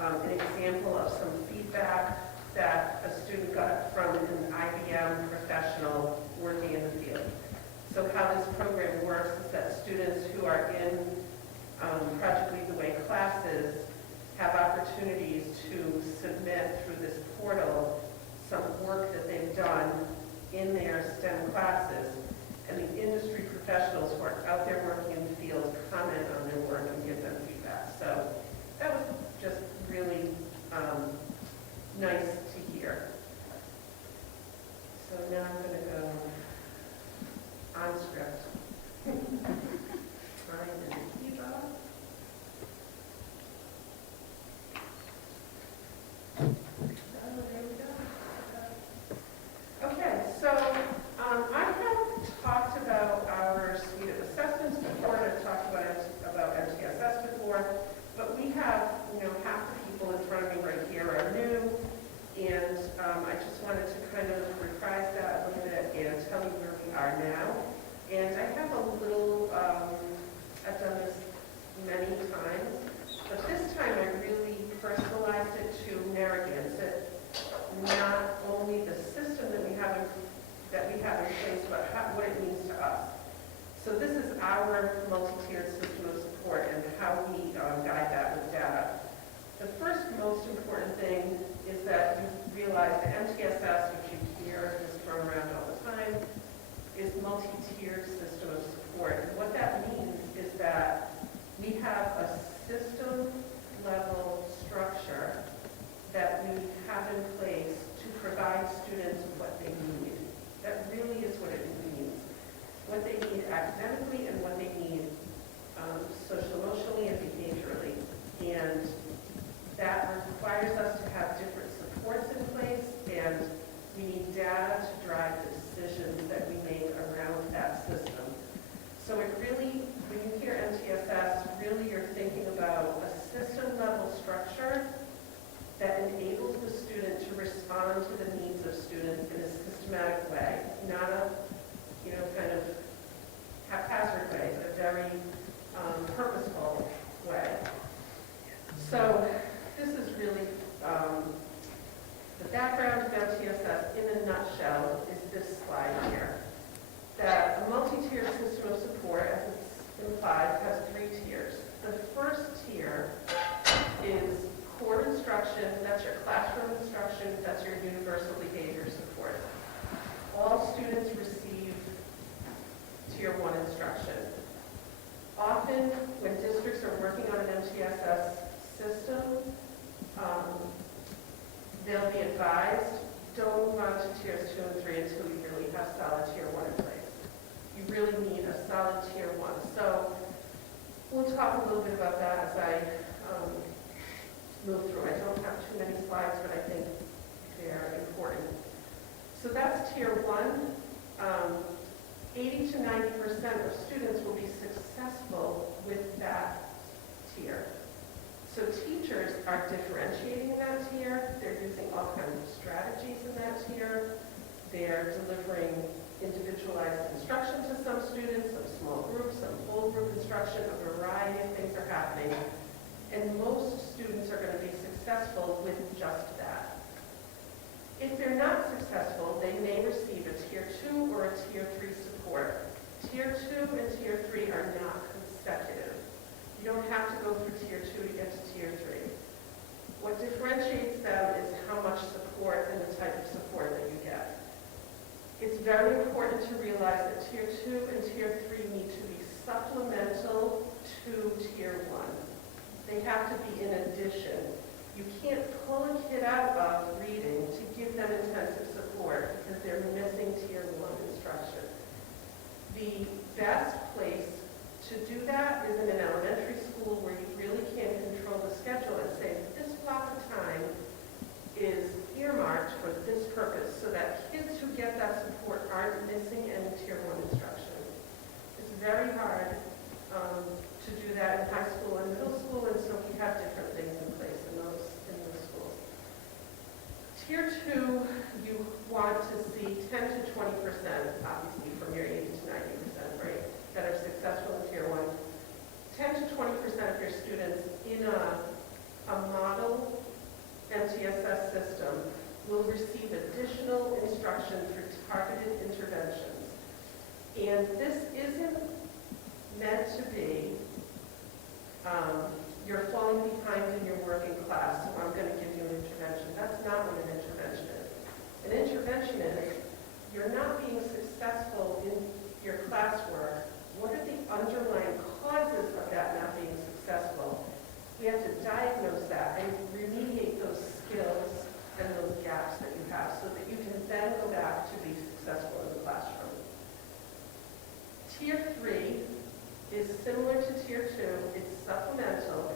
an example of some feedback that a student got from an IBM professional working in the field. So how this program works is that students who are in Project Lead the Way classes have opportunities to submit through this portal some work that they've done in their STEM classes. And the industry professionals who are out there working in the field comment on their work and give them feedback. So that was just really nice to hear. So now I'm going to go on script. Trying to keep up. Oh, there we go. Okay, so I have talked about our suite of assessments before, and I've talked about MTSS before, but we have, half the people in front of me right here are new, and I just wanted to kind of reprise that a little bit and tell you where we are now. And I have a little, I've done this many times, but this time I really personalized it to Narragansett, not only the system that we have in place, but what it means to us. So this is our multi-tiered system of support and how we guide that with data. The first most important thing is that you realize the MTSS, which you hear is thrown around all the time, is multi-tiered system of support. And what that means is that we have a system-level structure that we have in place to provide students what they need. That really is what it means. What they need academically and what they need social-emotionally and behaviorally. And that requires us to have different supports in place, and we need data to drive the decisions that we make around that system. So it really, when you hear MTSS, really you're thinking about a system-level structure that enables the student to respond to the needs of students in a systematic way, not a, kind of haphazard way, but a very purposeful way. So this is really the background of MTSS in a nutshell is this slide here. That a multi-tiered system of support, as it's implied, has 3 tiers. The first tier is core instruction, that's your classroom instruction, that's your universal behavior support. All students receive Tier 1 instruction. Often, when districts are working on an MTSS system, they'll be advised, don't move on to Tiers 2 and 3 until you really have solid Tier 1 in place. You really need a solid Tier 1. So we'll talk a little bit about that as I move through. I don't have too many slides, but I think they're important. So that's Tier 1. 80 to 90% of students will be successful with that tier. So teachers are differentiating in that tier. They're using all kinds of strategies in that tier. They're delivering individualized instruction to some students, some small groups, some whole group instruction. A variety of things are happening. And most students are going to be successful with just that. If they're not successful, they may receive a Tier 2 or a Tier 3 support. Tier 2 and Tier 3 are not consecutive. You don't have to go through Tier 2 to get to Tier 3. What differentiates them is how much support and the type of support that you get. It's very important to realize that Tier 2 and Tier 3 need to be supplemental to Tier 1. They have to be in addition. You can't pull a kid out of reading to give them intensive support because they're missing Tier 1 instruction. The best place to do that is in an elementary school where you really can control the schedule and say, this block of time is earmarked for this purpose so that kids who get that support aren't missing any Tier 1 instruction. It's very hard to do that in high school and middle school, and so we have different things in place Tier 2, you want to see 10 to 20%, obviously from your 80 to 90%, right, that are successful in Tier 1. 10 to 20% of your students in a model MTSS system will receive additional instruction through targeted interventions. And this isn't meant to be, you're falling behind in your work in class, so I'm going to give you an intervention. That's not what an intervention is. An intervention is, you're not being successful in your classwork. What are the underlying causes of that not being successful? We have to diagnose that and remediate those skills and those gaps that you have so that you can then go back to be successful in the classroom. Tier 3 is similar to Tier 2. It's supplemental,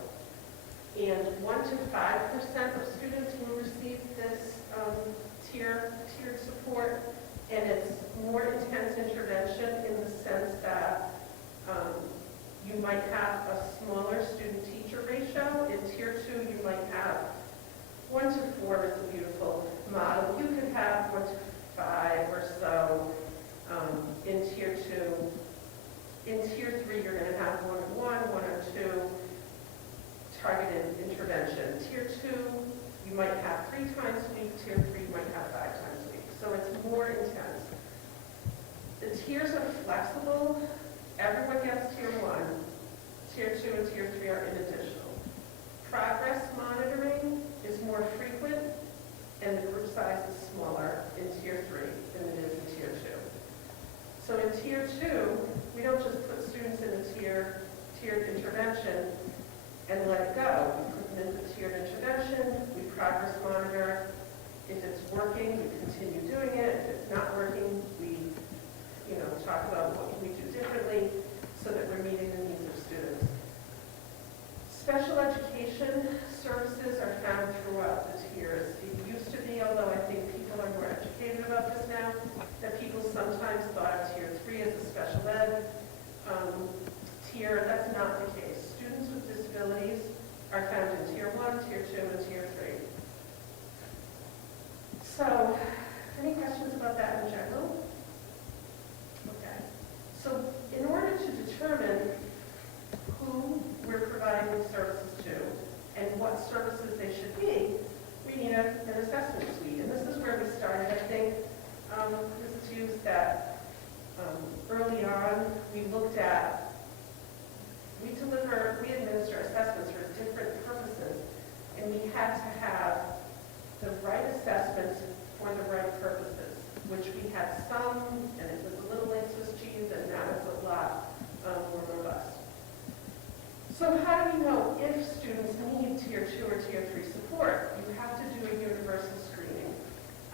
and 1 to 5% of students will receive this tiered support, and it's more intense intervention in the sense that you might have a smaller student-teacher ratio. In Tier 2, you might have 1 to 4 is a beautiful model. You could have 1 to 5 or so in Tier 2. In Tier 3, you're going to have 1 to 1, 1 or 2 targeted intervention. Tier 2, you might have 3 times a week. Tier 3, you might have 5 times a week. So it's more intense. The tiers are flexible. Everyone gets Tier 1. Tier 2 and Tier 3 are in additional. Progress monitoring is more frequent, and the group size is smaller in Tier 3 than it is in Tier 2. So in Tier 2, we don't just put students in a tiered intervention and let it go. We put them into tiered intervention, we progress monitor. If it's working, we continue doing it. If it's not working, we talk about what can we do differently so that we're meeting the needs of students. Special education services are found throughout the tiers. It used to be, although I think people are more educated about this now, that people sometimes thought of Tier 3 as a special ed tier. That's not the case. Students with disabilities are found in Tier 1, Tier 2, and Tier 3. So, any questions about that in general? Okay. So, in order to determine who we're providing the services to and what services they should be, we need an assessment suite. And this is where we started. I think this is used that early on we looked at, we administer assessments for different purposes, and we had to have the right assessments for the right purposes, which we had some, and it was a little like Swiss cheese, and now it's a lot more robust. So how do we know if students need Tier 2 or Tier 3 support? You have to do a universal screening.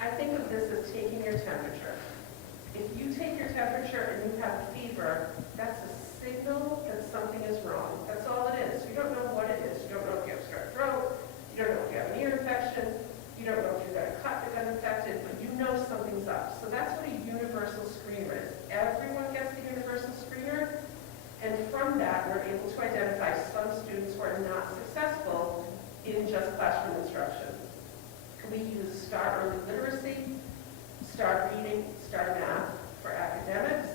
I think of this as taking your temperature. If you take your temperature and you have fever, that's a signal that something is wrong. That's all it is. You don't know what it is. You don't know if you have strep throat. You don't know if you have an ear infection. You don't know if you've got a cut that got infected, but you know something's up. So that's what a universal screener is. Everyone gets the universal screener, and from that, we're able to identify some students who are not successful in just classroom instruction. We use STAR Early Literacy, STAR Reading, STAR Math for academics.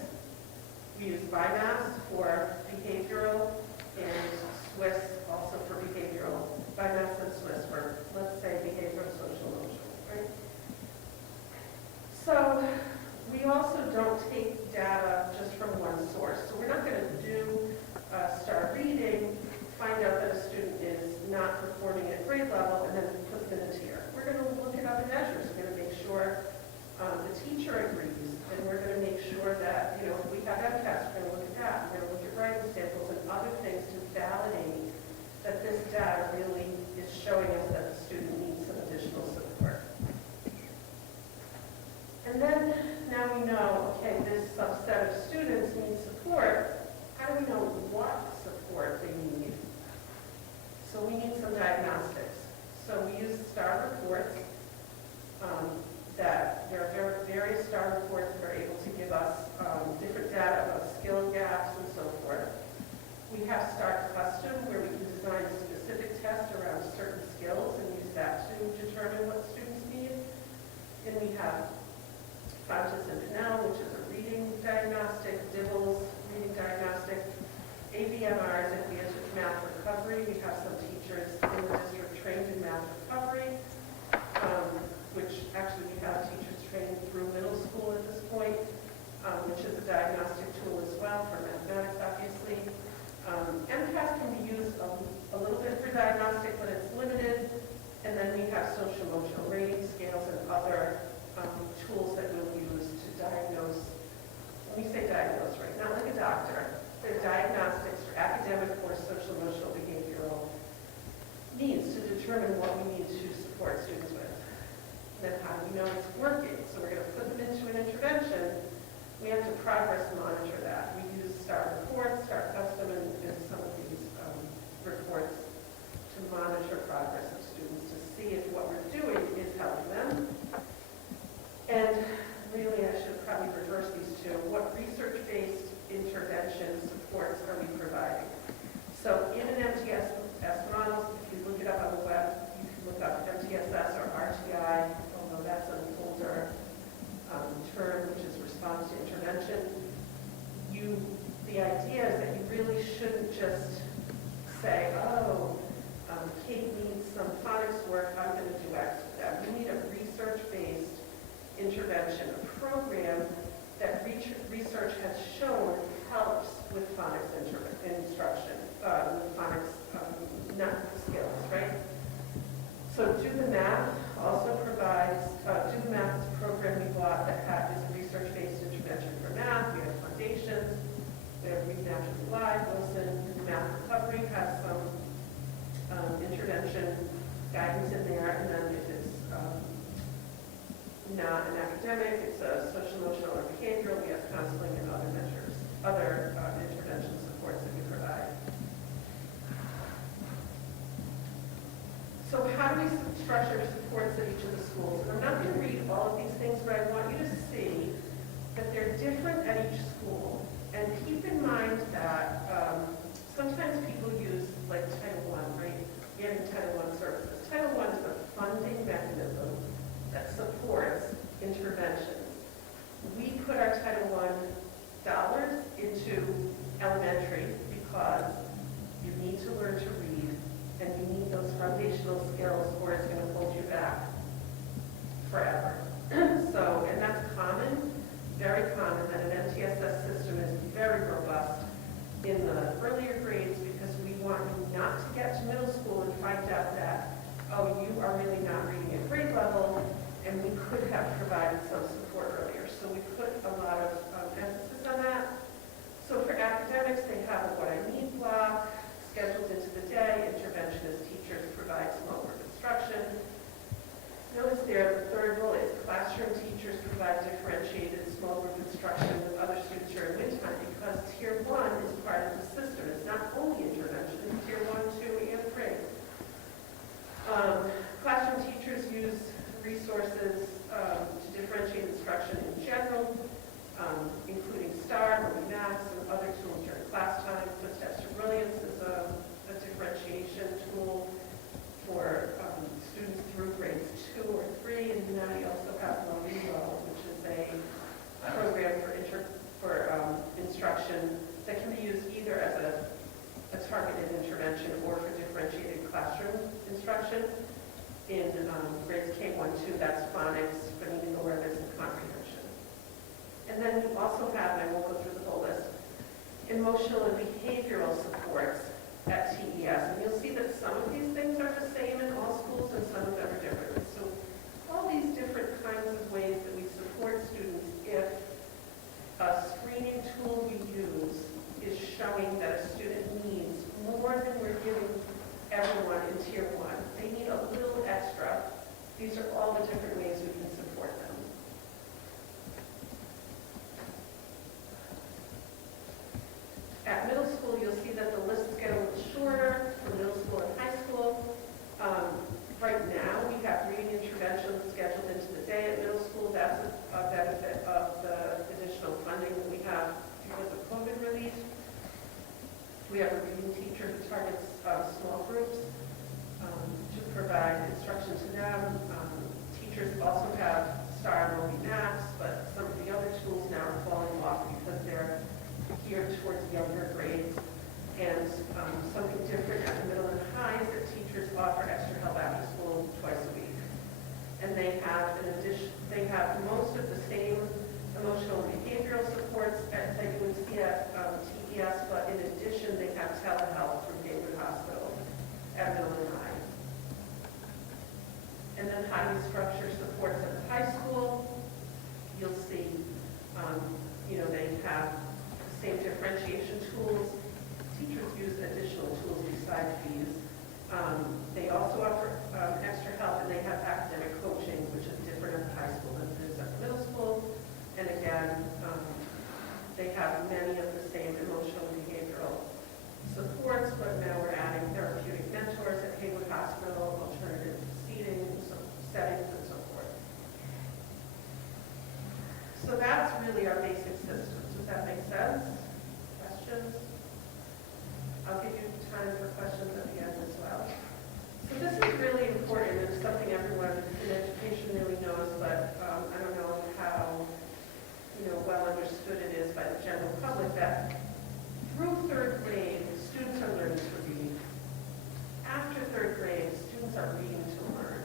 We use BIMAS for behavioral, and SWIS also for behavioral. BIMAS and SWIS for, let's say, behavioral, social, emotional, right? So we also don't take data just from one source. So we're not going to do STAR Reading, find out that a student is not performing at grade level, and then put them in a tier. We're going to look at other measures. We're going to make sure the teacher agrees, and we're going to make sure that, if we have MCAS, we're going to look at that. We're going to look at writing samples and other things to validate that this data really is showing us that the student needs some additional support. And then, now we know, okay, this subset of students need support. How do we know what support they need? So we need some diagnostics. So we use what we need to support students with. Then how do we know it's working? So we're going to put them into an intervention. We have to progress monitor that. We use STAR reports, STAR custom, and some of these reports to monitor progress of students to see if what we're doing is helping them. And really, I should probably reverse these two. What research-based intervention supports are we providing? So in an MTSS model, if you look it up on the web, you can look up MTSS or RTI, although that's an older term, which is response to intervention. The idea is that you really shouldn't just say, oh, Kate needs some phonics work, I'm going to do X with that. We need a research-based intervention, a program that research has shown helps with phonics instruction, with phonics skills, right? So Do the Math also provides, Do the Math is a program we bought that is a research-based intervention for math. We have foundations, we have Read Naturally Live, Wilson, Math Recovery has some intervention guidance in there, and then if it's not an academic, it's a social, emotional, or behavioral, we have counseling and other measures, other intervention supports that we provide. So how do we structure supports at each of the schools? And I'm not going to read all of these things, but I want you to see that they're different at each school. And keep in mind that sometimes people use like Title I, right? Getting Title I services. Title I is the funding mechanism that supports interventions. We put our Title I dollars into elementary because you need to learn to read and you need those foundational skills or it's going to hold you back forever. So, and that's common, very common, that an MTSS system is very robust in the earlier grades because we want you not to get to middle school and find out that, oh, you are really not reading at grade level, and we could have provided some support earlier. So we put a lot of emphasis on that. So for academics, they have a What I Need block scheduled into the day. Interventionist teachers provide small group instruction. Notice there, the third bullet is classroom teachers provide differentiated small group instruction with other students during wind time because Tier 1 is part of the system. It's not only intervention, it's Tier 1, 2, and 3. Classroom teachers use resources to differentiate instruction in general, including STAR, Masc, and other tools during class time. Footsteps to Brilliance is a differentiation tool for students through grades 2 or 3, and now you also have LORELO, which is a program for instruction that can be used either as a targeted intervention or for differentiated classroom instruction. In grades K1, 2, that's phonics, phonemic awareness, and comprehension. And then we also have, and I won't go through the whole list, emotional and behavioral supports at TES. And you'll see that some of these things are the same in all schools and some of them are different. So all these different kinds of ways that we support students, if a screening tool we use is showing that a student needs more than we're giving everyone in Tier 1. They need a little extra. These are all the different ways we can support them. At middle school, you'll see that the lists get a little shorter for middle school and high school. Right now, we have reading interventions scheduled into the day at middle school. That's a benefit of the additional funding that we have because of COVID relief. We have a reading teacher who targets small groups to provide instruction to them. Teachers also have STAR and Max, but some of the other tools now are falling off because they're geared towards younger grades. And something different at the middle and high is that teachers offer extra help after school twice a week. And they have, in addition, they have most of the same emotional and behavioral supports that you would see at TES, but in addition, they have telehealth from Gateway Hospital at middle and high. And then how do you structure supports at the high school? You'll see, they have the same differentiation tools. Teachers use additional tools besides these. They also offer extra help, and they have academic coaching, which is different at the high school than it is at the middle school. And again, they have many of the same emotional and behavioral supports, but now we're adding therapeutic mentors at Haywood Hospital, alternative seating, settings, and so forth. So that's really our basic systems. Does that make sense? Questions? I'll give you time for questions at the end as well. So this is really important. It's something everyone in education really knows, but I don't know how well understood it is by the general public that through third grade, students are learning to read. After third grade, students are reading to learn.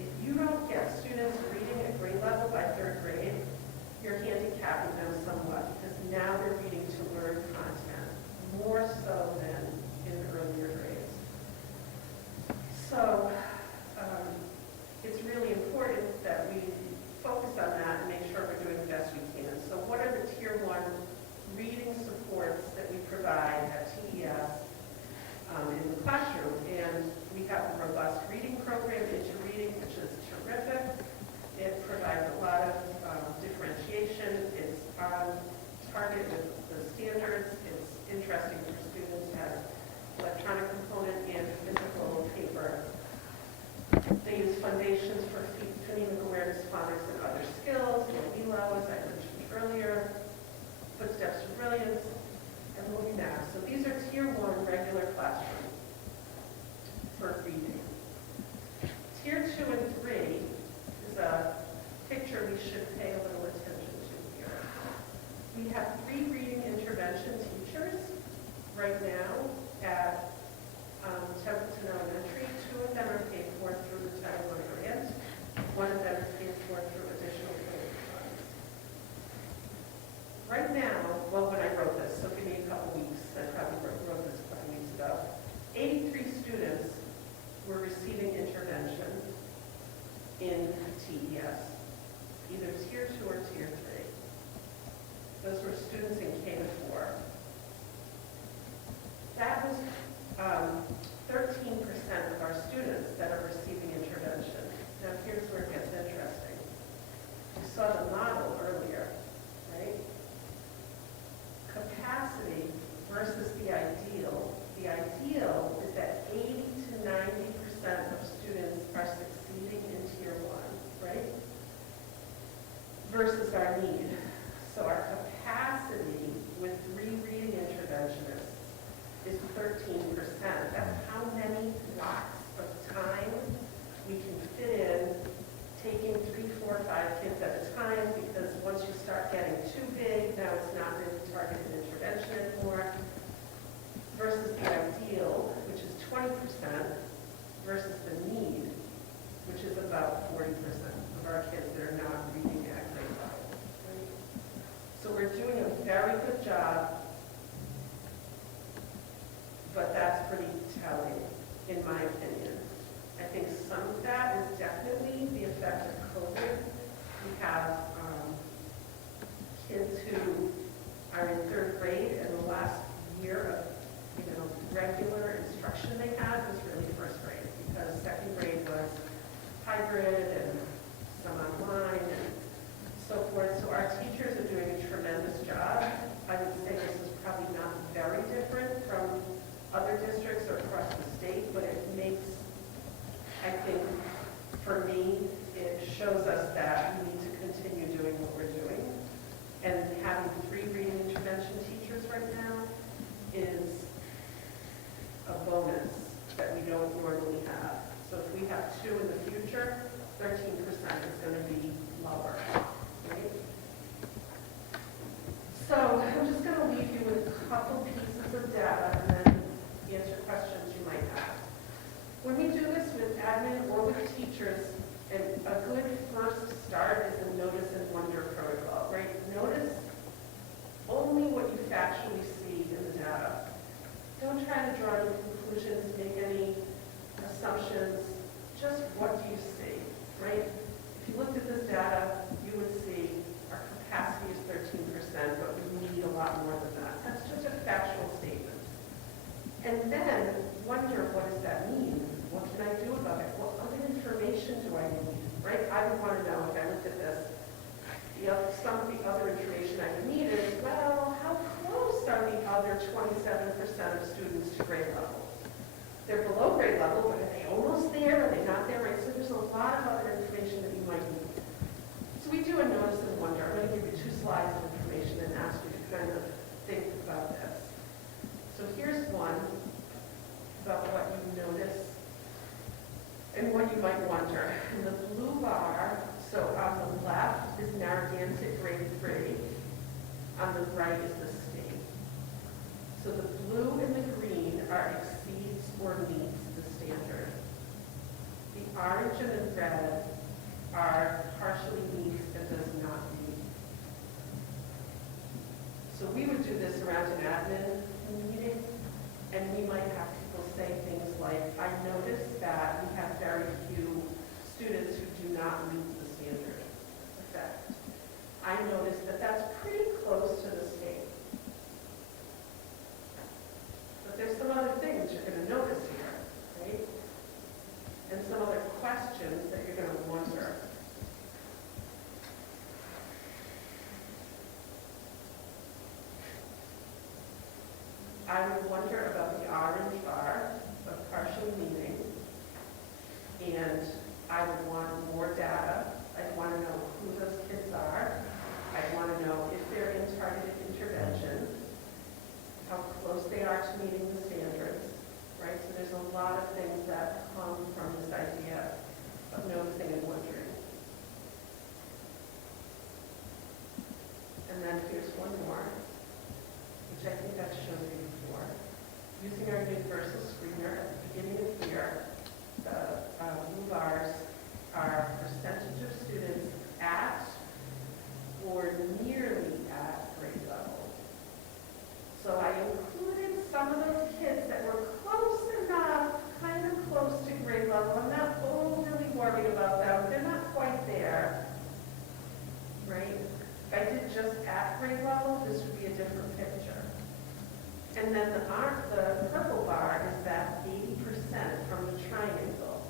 If you don't get students reading at grade level by third grade, you're handicapping them somewhat, because now they're reading to learn content, more so than in the earlier grades. So it's really important that we focus on that and make sure we're doing the best we can. So what are the tier 1 reading supports that we provide at TES in the classroom? And we have a robust reading program, Into Reading, which is terrific. It provides a lot of differentiation. It's on target with the standards. It's interesting for students. It has electronic component and physical paper. They use foundations for phonemic awareness, phonics, and other skills, WILO, as I mentioned earlier, Footsteps to Brilliance, and moving back. So these are tier 1 regular classroom for reading. Tier 2 and 3 is a picture we should pay a little attention to here. We have 3 reading intervention teachers right now at Templeton Elementary. 2 of them are paid for through the Title I grant. 1 of them is paid for through additional grant funds. Right now, well, when I wrote this, so give me a couple weeks, I probably wrote this a couple weeks ago, 83 students were receiving intervention in TES, either tier 2 or tier 3. Those were students in K-4. That was 13% of our students that are receiving intervention. Now here's where it gets interesting. You saw the model earlier, right? Capacity versus the ideal. The ideal is that 80 to 90% of students are succeeding in tier 1, right? Versus our need. So our capacity with 3 reading interventionists is 13%. That's how many blocks of time we can fit in taking 3, 4, 5 kids at a time, because once you start getting too big, now it's not really targeted intervention anymore, versus the ideal, which is 20%, versus the need, which is about 40% of our kids that are not reading at grade level. Right? So we're doing a very good job, but that's pretty telling, in my opinion. I think some of that is definitely the effect of COVID. We have kids who are in 3rd grade, and the last year of regular instruction they had was really 1st grade, because 2nd grade was hybrid and some online and so forth. So our teachers are doing a tremendous job. I would say this is probably not very different from other districts or across the state, but it makes, I think, for me, it shows us that we need to continue doing what we're doing. And having 3 reading intervention teachers right now is a bonus that we don't normally have. So if we have 2 in the future, 13% is going to be lower, right? So I'm just going to leave you with a couple pieces of data and then answer questions you might have. When we do this with admin or with teachers, a good first start is a notice and wonder protocol, right? Notice only what you factually see in the data. Don't try to draw any conclusions, make any assumptions, just what do you see, right? If you looked at this data, you would see our capacity is 13%, but we need a lot more than that. That's just a factual statement. And then wonder, what does that mean? What can I do about it? What what you might wonder. The blue bar, so on the left is Narragansett grade 3, on the right is the state. So the blue and the green are exceeds or meets the standard. The orange and the red are partially meets and does not meet. So we would do this around an admin meeting, and we might have people say things like, I noticed that we have very few students who do not meet the standard effect. I noticed that that's pretty close to the state. But there's some other things you're going to notice here, right? And some other questions that you're going to wonder. I would wonder about the orange bar of partial meaning, and I would want more data. I'd want to know who those kids are. I'd want to know if they're in targeted intervention, how close they are to meeting the standards, right? So there's a lot of things that come from this idea of noticing and wondering. And then here's one more, which I think I've shown you before. Using our universal screener at the beginning of here, the blue bars are percentage of students at or nearly at grade level. So I included some of those kids that were close enough, kind of close to grade level. I'm not overly worried about them. They're not quite there, right? If I did just at grade level, this would be a different picture. And then the purple bar is that 80% from the triangle.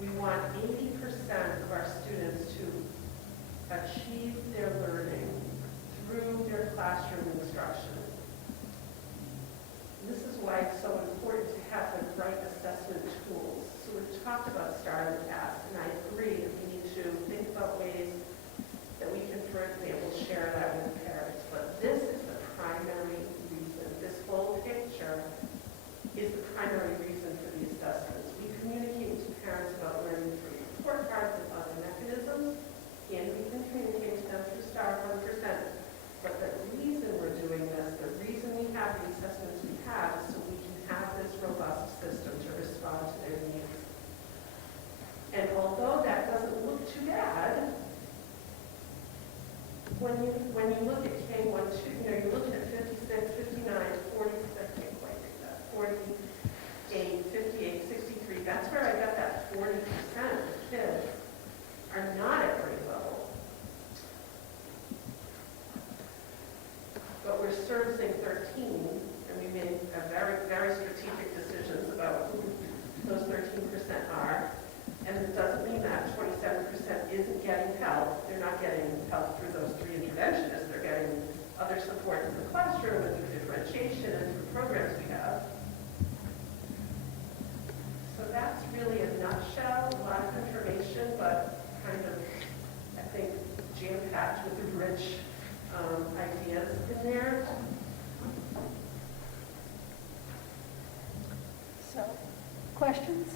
We want 80% of our students to achieve their learning through their classroom instruction. And this is why it's so important to have the right assessment tools. So we've talked about STAR in the past, and I agree that we need to think about ways that we can, for example, share that with parents. But this is the primary reason. This whole picture is the primary reason for the assessments. We communicate to parents about learning through report cards and other mechanisms, and we can communicate to them through STAR 100%. But the reason we're doing this, the reason we have the assessments we have, is so we can have this robust system to respond to their needs. And although that doesn't look too bad, when you look at K1, 2, you're looking at 56, 59, 40, I can't quite read that, 48, 58, 63. That's where I got that 40% of kids are not at grade level. But we're servicing 13, and we made a very, very strategic decisions about who those 13% are. And it doesn't mean that 27% isn't getting help. They're not getting help through those 3 interventionists. They're getting other support in the classroom and through differentiation and through programs we have. So that's really a nutshell, a lot of information, but kind of, I think, jam-packed with the rich ideas in there. So, questions?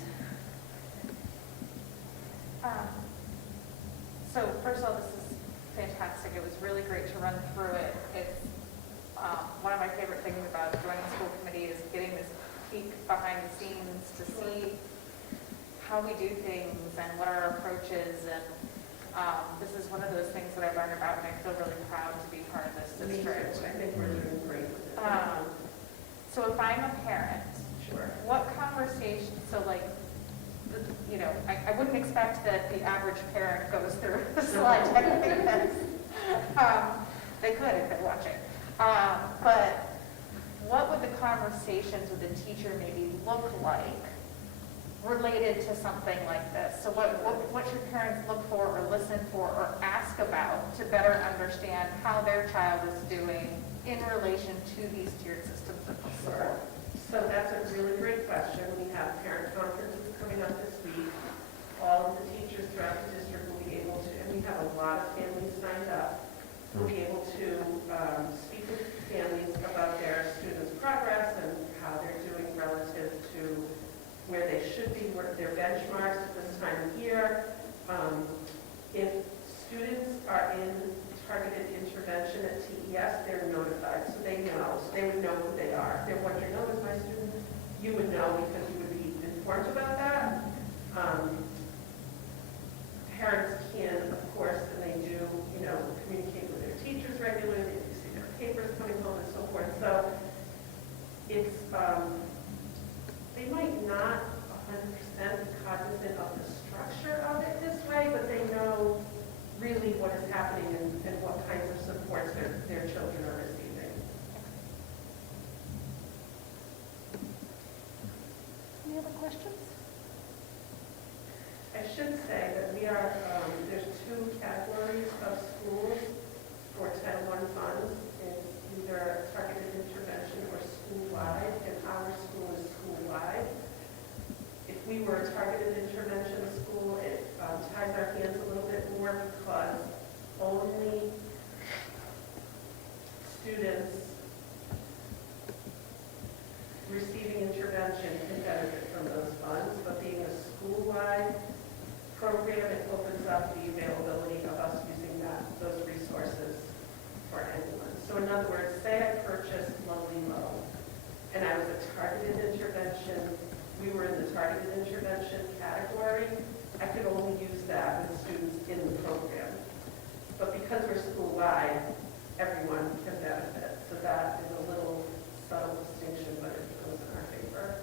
So first of all, this is fantastic. It was really great to run through it. It's one of my favorite things about joining the school committee is getting this peek behind the scenes to see how we do things and what our approach is. And this is one of those things that I learned about, and I feel really proud to be part of this district. I think we're doing great with it. So if I'm a parent, Sure. what conversation, so like, you know, I wouldn't expect that the average parent goes through a slide deck like this. They could if they're watching. But what would the conversations with the teacher maybe look like related to something like this? So what should parents look for or listen for or ask about to better understand how their child is doing in relation to these tiered systems of support? So that's a really great question. We have parent conferences coming up this week. All of the teachers throughout the district will be able to, and we have a lot of families signed up, will be able to speak with families about their students' progress and how they're doing relative to where they should be, where their benchmarks at this time of year. If students are in targeted intervention at TES, they're notified, so they know, so they would know who they are. If they're wondering, oh, is my student, you would know because you would be informed about that. Parents can, of course, and they do, communicate with their teachers regularly, they see their papers coming home and so forth. So it's, they might not 100% be cognizant of the structure of it this way, but they know really what is happening and what kinds of supports their children are receiving. Any other questions? I should say that we are, there's two categories of schools for Title I funds. It's either targeted intervention or school-wide, and our school is school-wide. If we were a targeted intervention school, it ties our hands a little bit more because only students receiving intervention can benefit from those funds, but being a school-wide program, it opens up the availability of us using those resources for anyone. So in other words, say I purchased Lovely Low, and I was a targeted intervention, we were in the targeted intervention category, I could only use that with students in the program. But because we're school-wide, everyone can benefit. So that is a little subtle distinction, but it goes in our favor.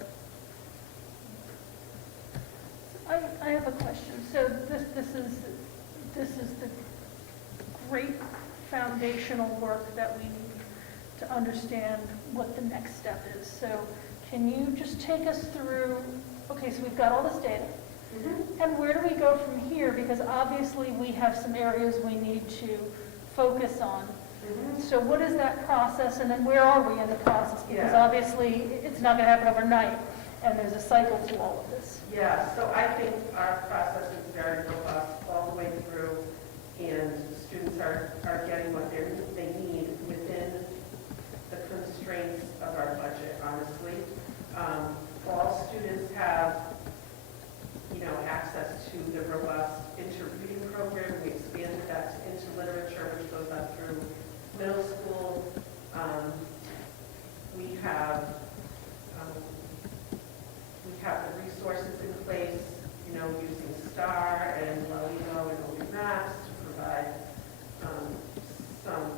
I have a question. So this is the great foundational work that we need to understand what the next step is. So can you just take us through, okay, so we've got all this data, and where do we go from here? Because obviously we have some areas we need to focus on. So what is that process, and then where are we in the process? Because Yeah. obviously it's not going to happen overnight, and there's a cycle to all of this. Yeah, so I think our process is very robust all the way through, and students are getting what they need within the constraints of our budget, honestly. All students have, access to the robust interreading program. We expanded that to interliterature, which goes up through middle school. We have the resources in place, using STAR and LEGO and Open Maps to provide some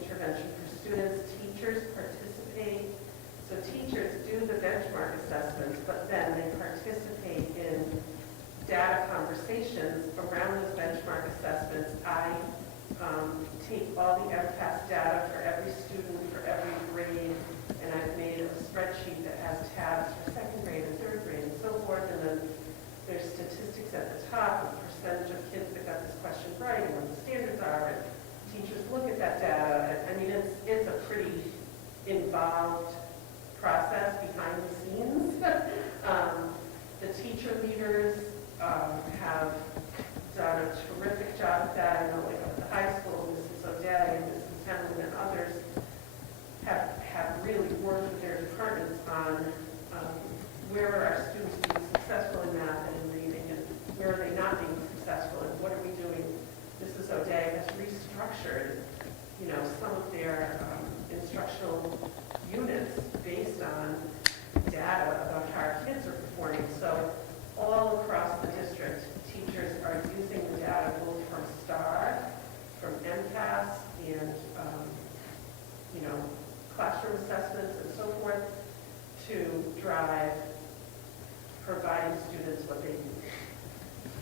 intervention for students. Teachers participate. So teachers do the benchmark assessments, but then they participate in data conversations around those benchmark assessments. I take all the MCAS data for every student, for every grade, and I've made a spreadsheet that has tabs for second grade and third grade and so forth, and then there's statistics at the top of the percentage of kids that got this question right and what the standards are, and teachers look at that data. I mean, it's a pretty involved process behind the scenes. The teacher leaders have done a terrific job at that. I know, like at the high school, Mrs. O'Day and Mrs. Hemlin and others have really worked with their departments on where are our students being successful in math and in reading, and where are they not being successful, and what are we doing? Mrs. O'Day has restructured, some of their instructional units based on data about how our kids are performing. So all across the district, teachers are using the data both from STAR, from MCAS, and classroom assessments and so forth to drive providing students what they need.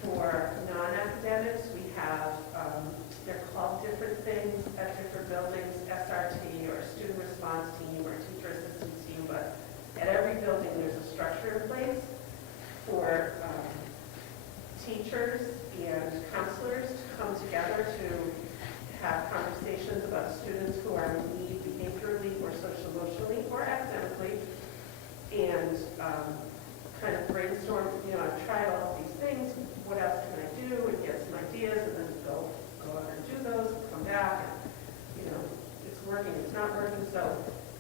For non-academics, we have, they're called different things at different buildings, SRT or student response team or teacher assistance team, but at every building there's a structure in place for teachers and counselors to come together to have conversations about students who are in need behaviorally or social-emotionally or academically, and kind of brainstorm, I've tried all of these things, what else can I do, and get some ideas, and then go out and do those, and come back, and, it's working, it's not working. So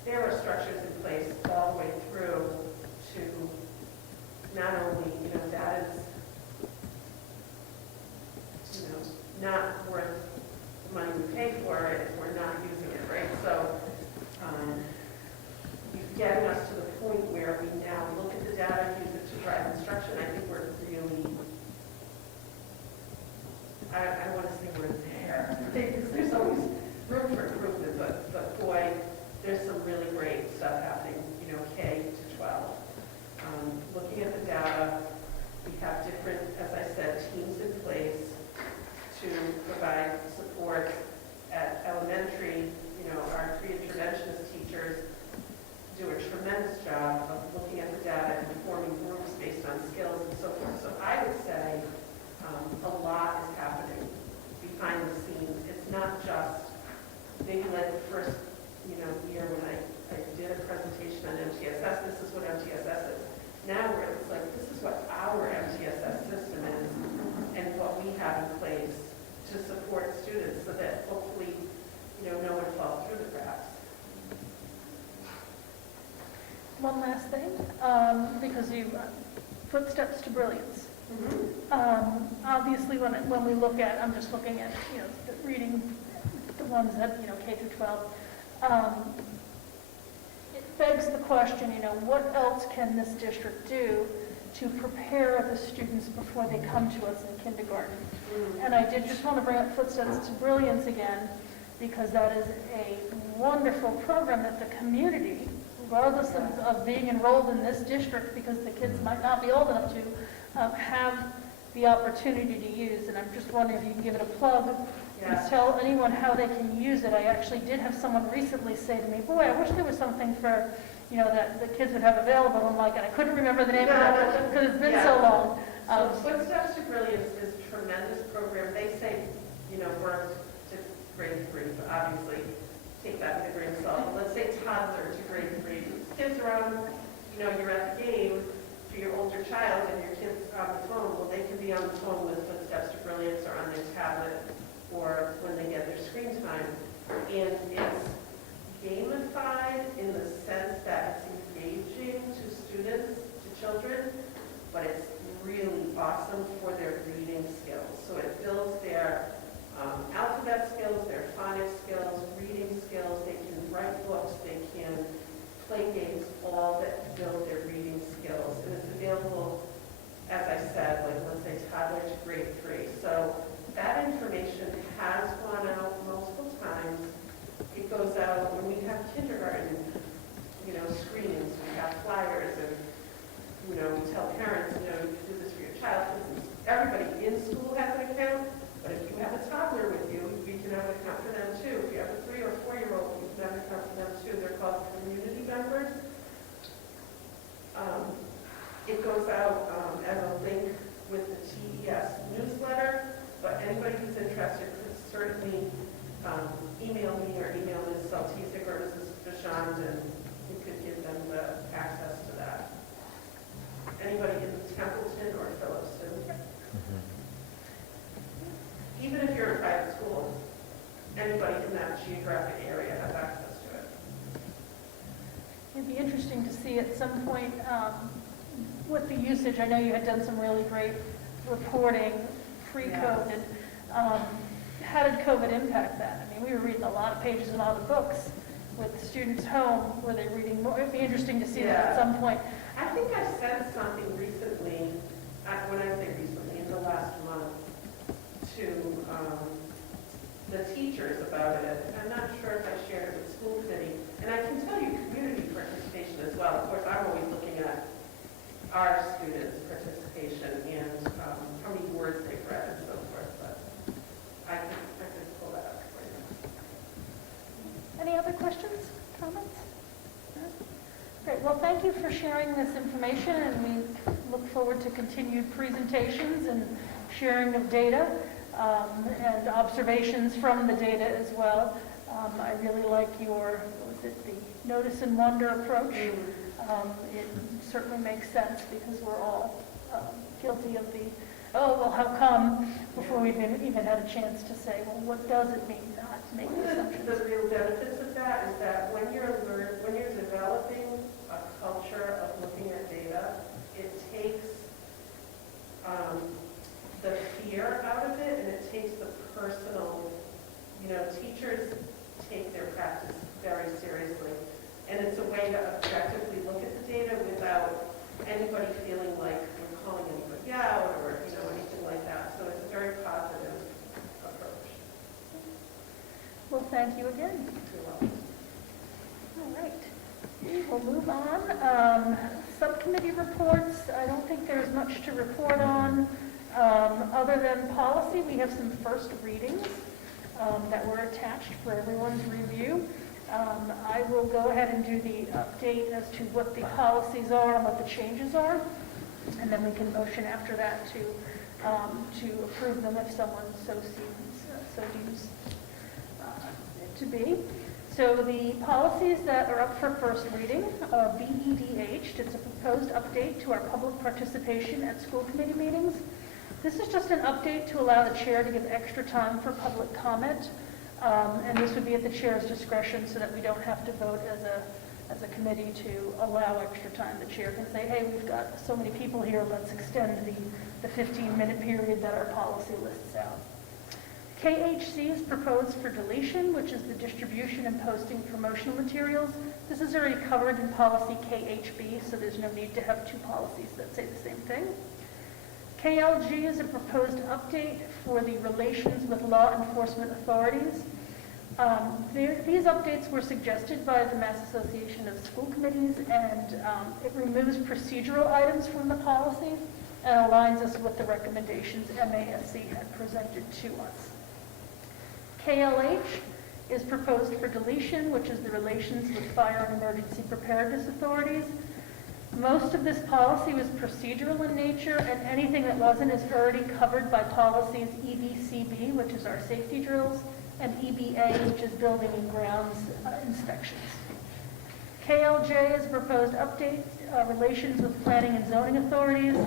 there are structures in place all the way through to I want to say we're there. There's always room for improvement, but boy, there's some really great stuff happening, K to 12. Looking at the data, we have different, as I said, teams in place to provide support at elementary. Our three interventionist teachers do a tremendous job of looking at the data and forming groups based on skills and so forth. So I would say a lot is happening behind the scenes. It's not just maybe like the first year when I did a presentation on MTSS. This is what MTSS is. Now it's like this is what our MTSS system is and what we have in place to support students so that hopefully no one falls through the cracks. One last thing, because footsteps to brilliance. Obviously, when we look at, I'm just looking at, the reading, the ones that, K through 12, it begs the question, what else can this district do to prepare the students before they come to us in kindergarten? And I did just want to bring up Footsteps to Brilliance again, because that is a wonderful program that the community, regardless of being enrolled in this district, because the kids might not be old enough to have the opportunity to use. And I'm just wondering if you can give it a plug and tell anyone how they can use it. I actually did have someone recently say to me, boy, I wish there was something for, that the kids would have available. I'm like, and I couldn't remember the name of it because it's been so long. So Footsteps to Brilliance is a tremendous program. They say, birth to grade 3, but obviously take that with a grain of salt. Let's say toddler to grade 3. Kids are on, you're at the game for your older child and your kid's on the phone. Well, they can be on the phone with Footsteps to Brilliance or on their tablet or when they get their screen time. And it's gamified in the sense that it's engaging to students, to children, but it's really awesome for their reading skills. So it builds their alphabet skills, their phonics skills, reading skills. They can write books, they can play games, all that build their reading skills. And it's available, as I said, let's say toddler to grade 3. So that information has gone out multiple times. It goes out when we have kindergarten, screenings, we have flyers, and, we tell parents, you can do this for your child. Everybody in school has an account, but if you have a toddler with you, we can have an account for them too. If you have a 3 or 4-year-old, we can have an account for them too. They're called community members. It goes out as a link with the TES newsletter, but anybody who's interested could certainly email me or email Ms. Saltisic or Mrs. Bashand, and we could give them the access to that. Anybody in Templeton or Phillipston. Even if you're in private school, anybody in that geographic area has access to it. It'd be interesting to see at some point with the usage. I know you had done some really great reporting pre-COVID. How did COVID impact that? I mean, we were reading a lot of pages in all the books with students home. Were they reading more? It'd be interesting to see that at some point. I think I said something recently, when I say recently, in the last month, to the teachers about it. I'm not sure if I shared it with school committee. And I can tell you community participation as well. Of course, I'm always looking at our students' participation and how many words they've read and so forth. But I could pull that up for you. Any other questions, comments? No? Great. Well, thank you for sharing this information, and we look forward to continued presentations and sharing of data and observations from the data as well. I really like your, the notice and wonder approach. It certainly makes sense because we're all guilty of the, oh, well, how come, before we've even had a chance to say, well, what does it mean not to make assumptions? The real benefits of that is that when you're developing a culture of looking at data, it takes the fear out of it, and it takes the personal, teachers take their practice very seriously. And it's a way to objectively look at the data without anybody feeling like we're calling anybody out or, anything like that. So it's very positive. thank you again. All right, we'll move on. Subcommittee reports, I don't think there's much to report on. Other than policy, we have some first readings that were attached for everyone's review. I will go ahead and do the update as to what the policies are and what the changes are, and then we can motion after that to approve them if someone so deems it to be. So the policies that are up for first reading are BEDH. It's a proposed update to our public participation at school committee meetings. This is just an update to allow the chair to give extra time for public comment, and this would be at the chair's discretion so that we don't have to vote as a committee to allow extra time. The chair can say, hey, we've got so many people here, let's extend the 15-minute period that our policy lists out. KHC is proposed for deletion, which is the distribution and posting promotional materials. This is already covered in policy KHB, so there's no need to have two policies that say the same thing. KLG is a proposed update for the relations with law enforcement authorities. These updates were suggested by the Mass Association of School Committees, and it removes procedural items from the policy and aligns us with the recommendations MASC had presented to us. KLH is proposed for deletion, which is the relations with fire and emergency preparedness authorities. Most of this policy was procedural in nature, and anything that wasn't is already covered by policies EBCB, which is our safety drills, and EBA, which is building and grounds inspections. KLJ is proposed update, relations with planning and zoning authorities.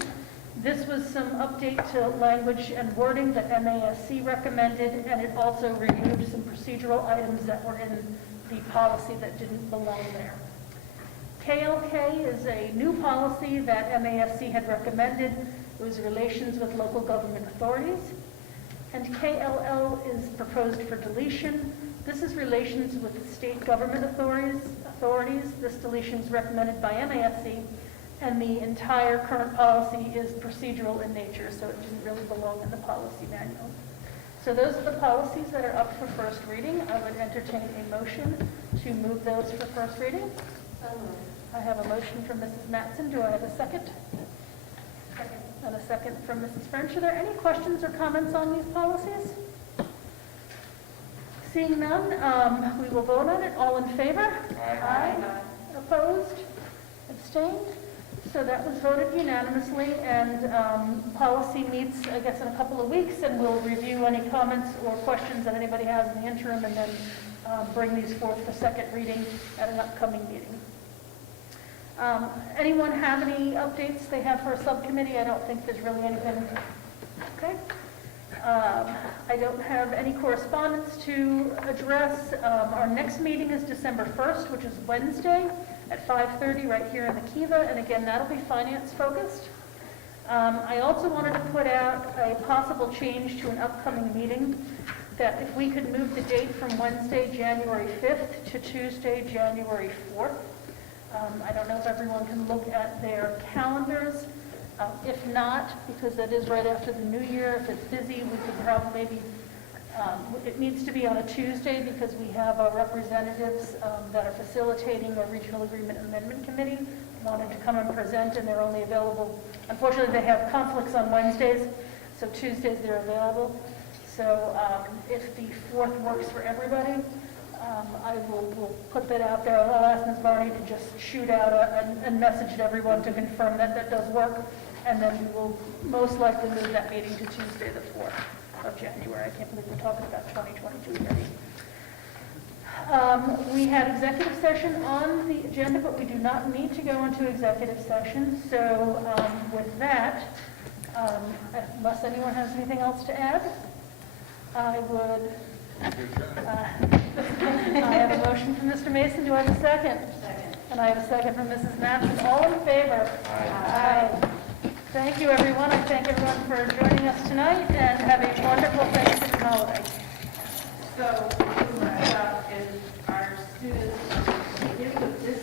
This was some update to language and wording that MASC recommended, and it also removed some procedural items that were in the policy that didn't belong there. KLK is a new policy that MASC had recommended. It was relations with local government authorities. And KLL is proposed for deletion. This is relations with state government authorities. This deletion is recommended by MASC, and the entire current policy is procedural in nature, so it didn't really belong in the policy manual. So those are the policies that are up for first reading. I would entertain a motion to move those for first reading. I have a motion from Mrs. Mattson. Do I have a second? Second. And a second from Mrs. French. Are there any questions or comments on these policies? Seeing none, we will vote on it. All in favor? Aye. Opposed? Abstained? So that was voted unanimously, and policy meets, I guess, in a couple of weeks, and we'll review any comments or questions that anybody has in the interim, and then bring these forth for second reading at an upcoming meeting. Anyone have any updates they have for a subcommittee? I don't think there's really anything. Okay. I don't have any correspondence to address. Our next meeting is December 1st, which is Wednesday at 5:30 right here in the Kiva, and again, that'll be finance focused. I also wanted to put out a possible change to an upcoming meeting, that if we could move the date from Wednesday, January 5th to Tuesday, January 4th. I don't know if everyone can look at their calendars. If not, because that is right after the new year, if it's busy, we could probably maybe, it needs to be on a Tuesday because we have our representatives that are facilitating a regional agreement amendment committee wanted to come and present, and they're only available, unfortunately they have conflicts on Wednesdays, so Tuesdays they're available. So if the 4th works for everybody, I will put that out there. I'll ask Ms. Barney to just shoot out a message to everyone to confirm that that does work, and then we will most likely move that meeting to Tuesday the 4th of January. I can't believe we're talking about 2022 already. We had executive session on the agenda, but we do not need to go into executive session. So with that, unless anyone has anything else to add, I would... I have a motion from Mr. Mason. Do I have a second? Second. And I have a second from Mrs. Matson. All in favor? Aye. Thank you, everyone. I thank everyone for joining us tonight, and have a wonderful Thanksgiving holiday. So, is our students, beginning of this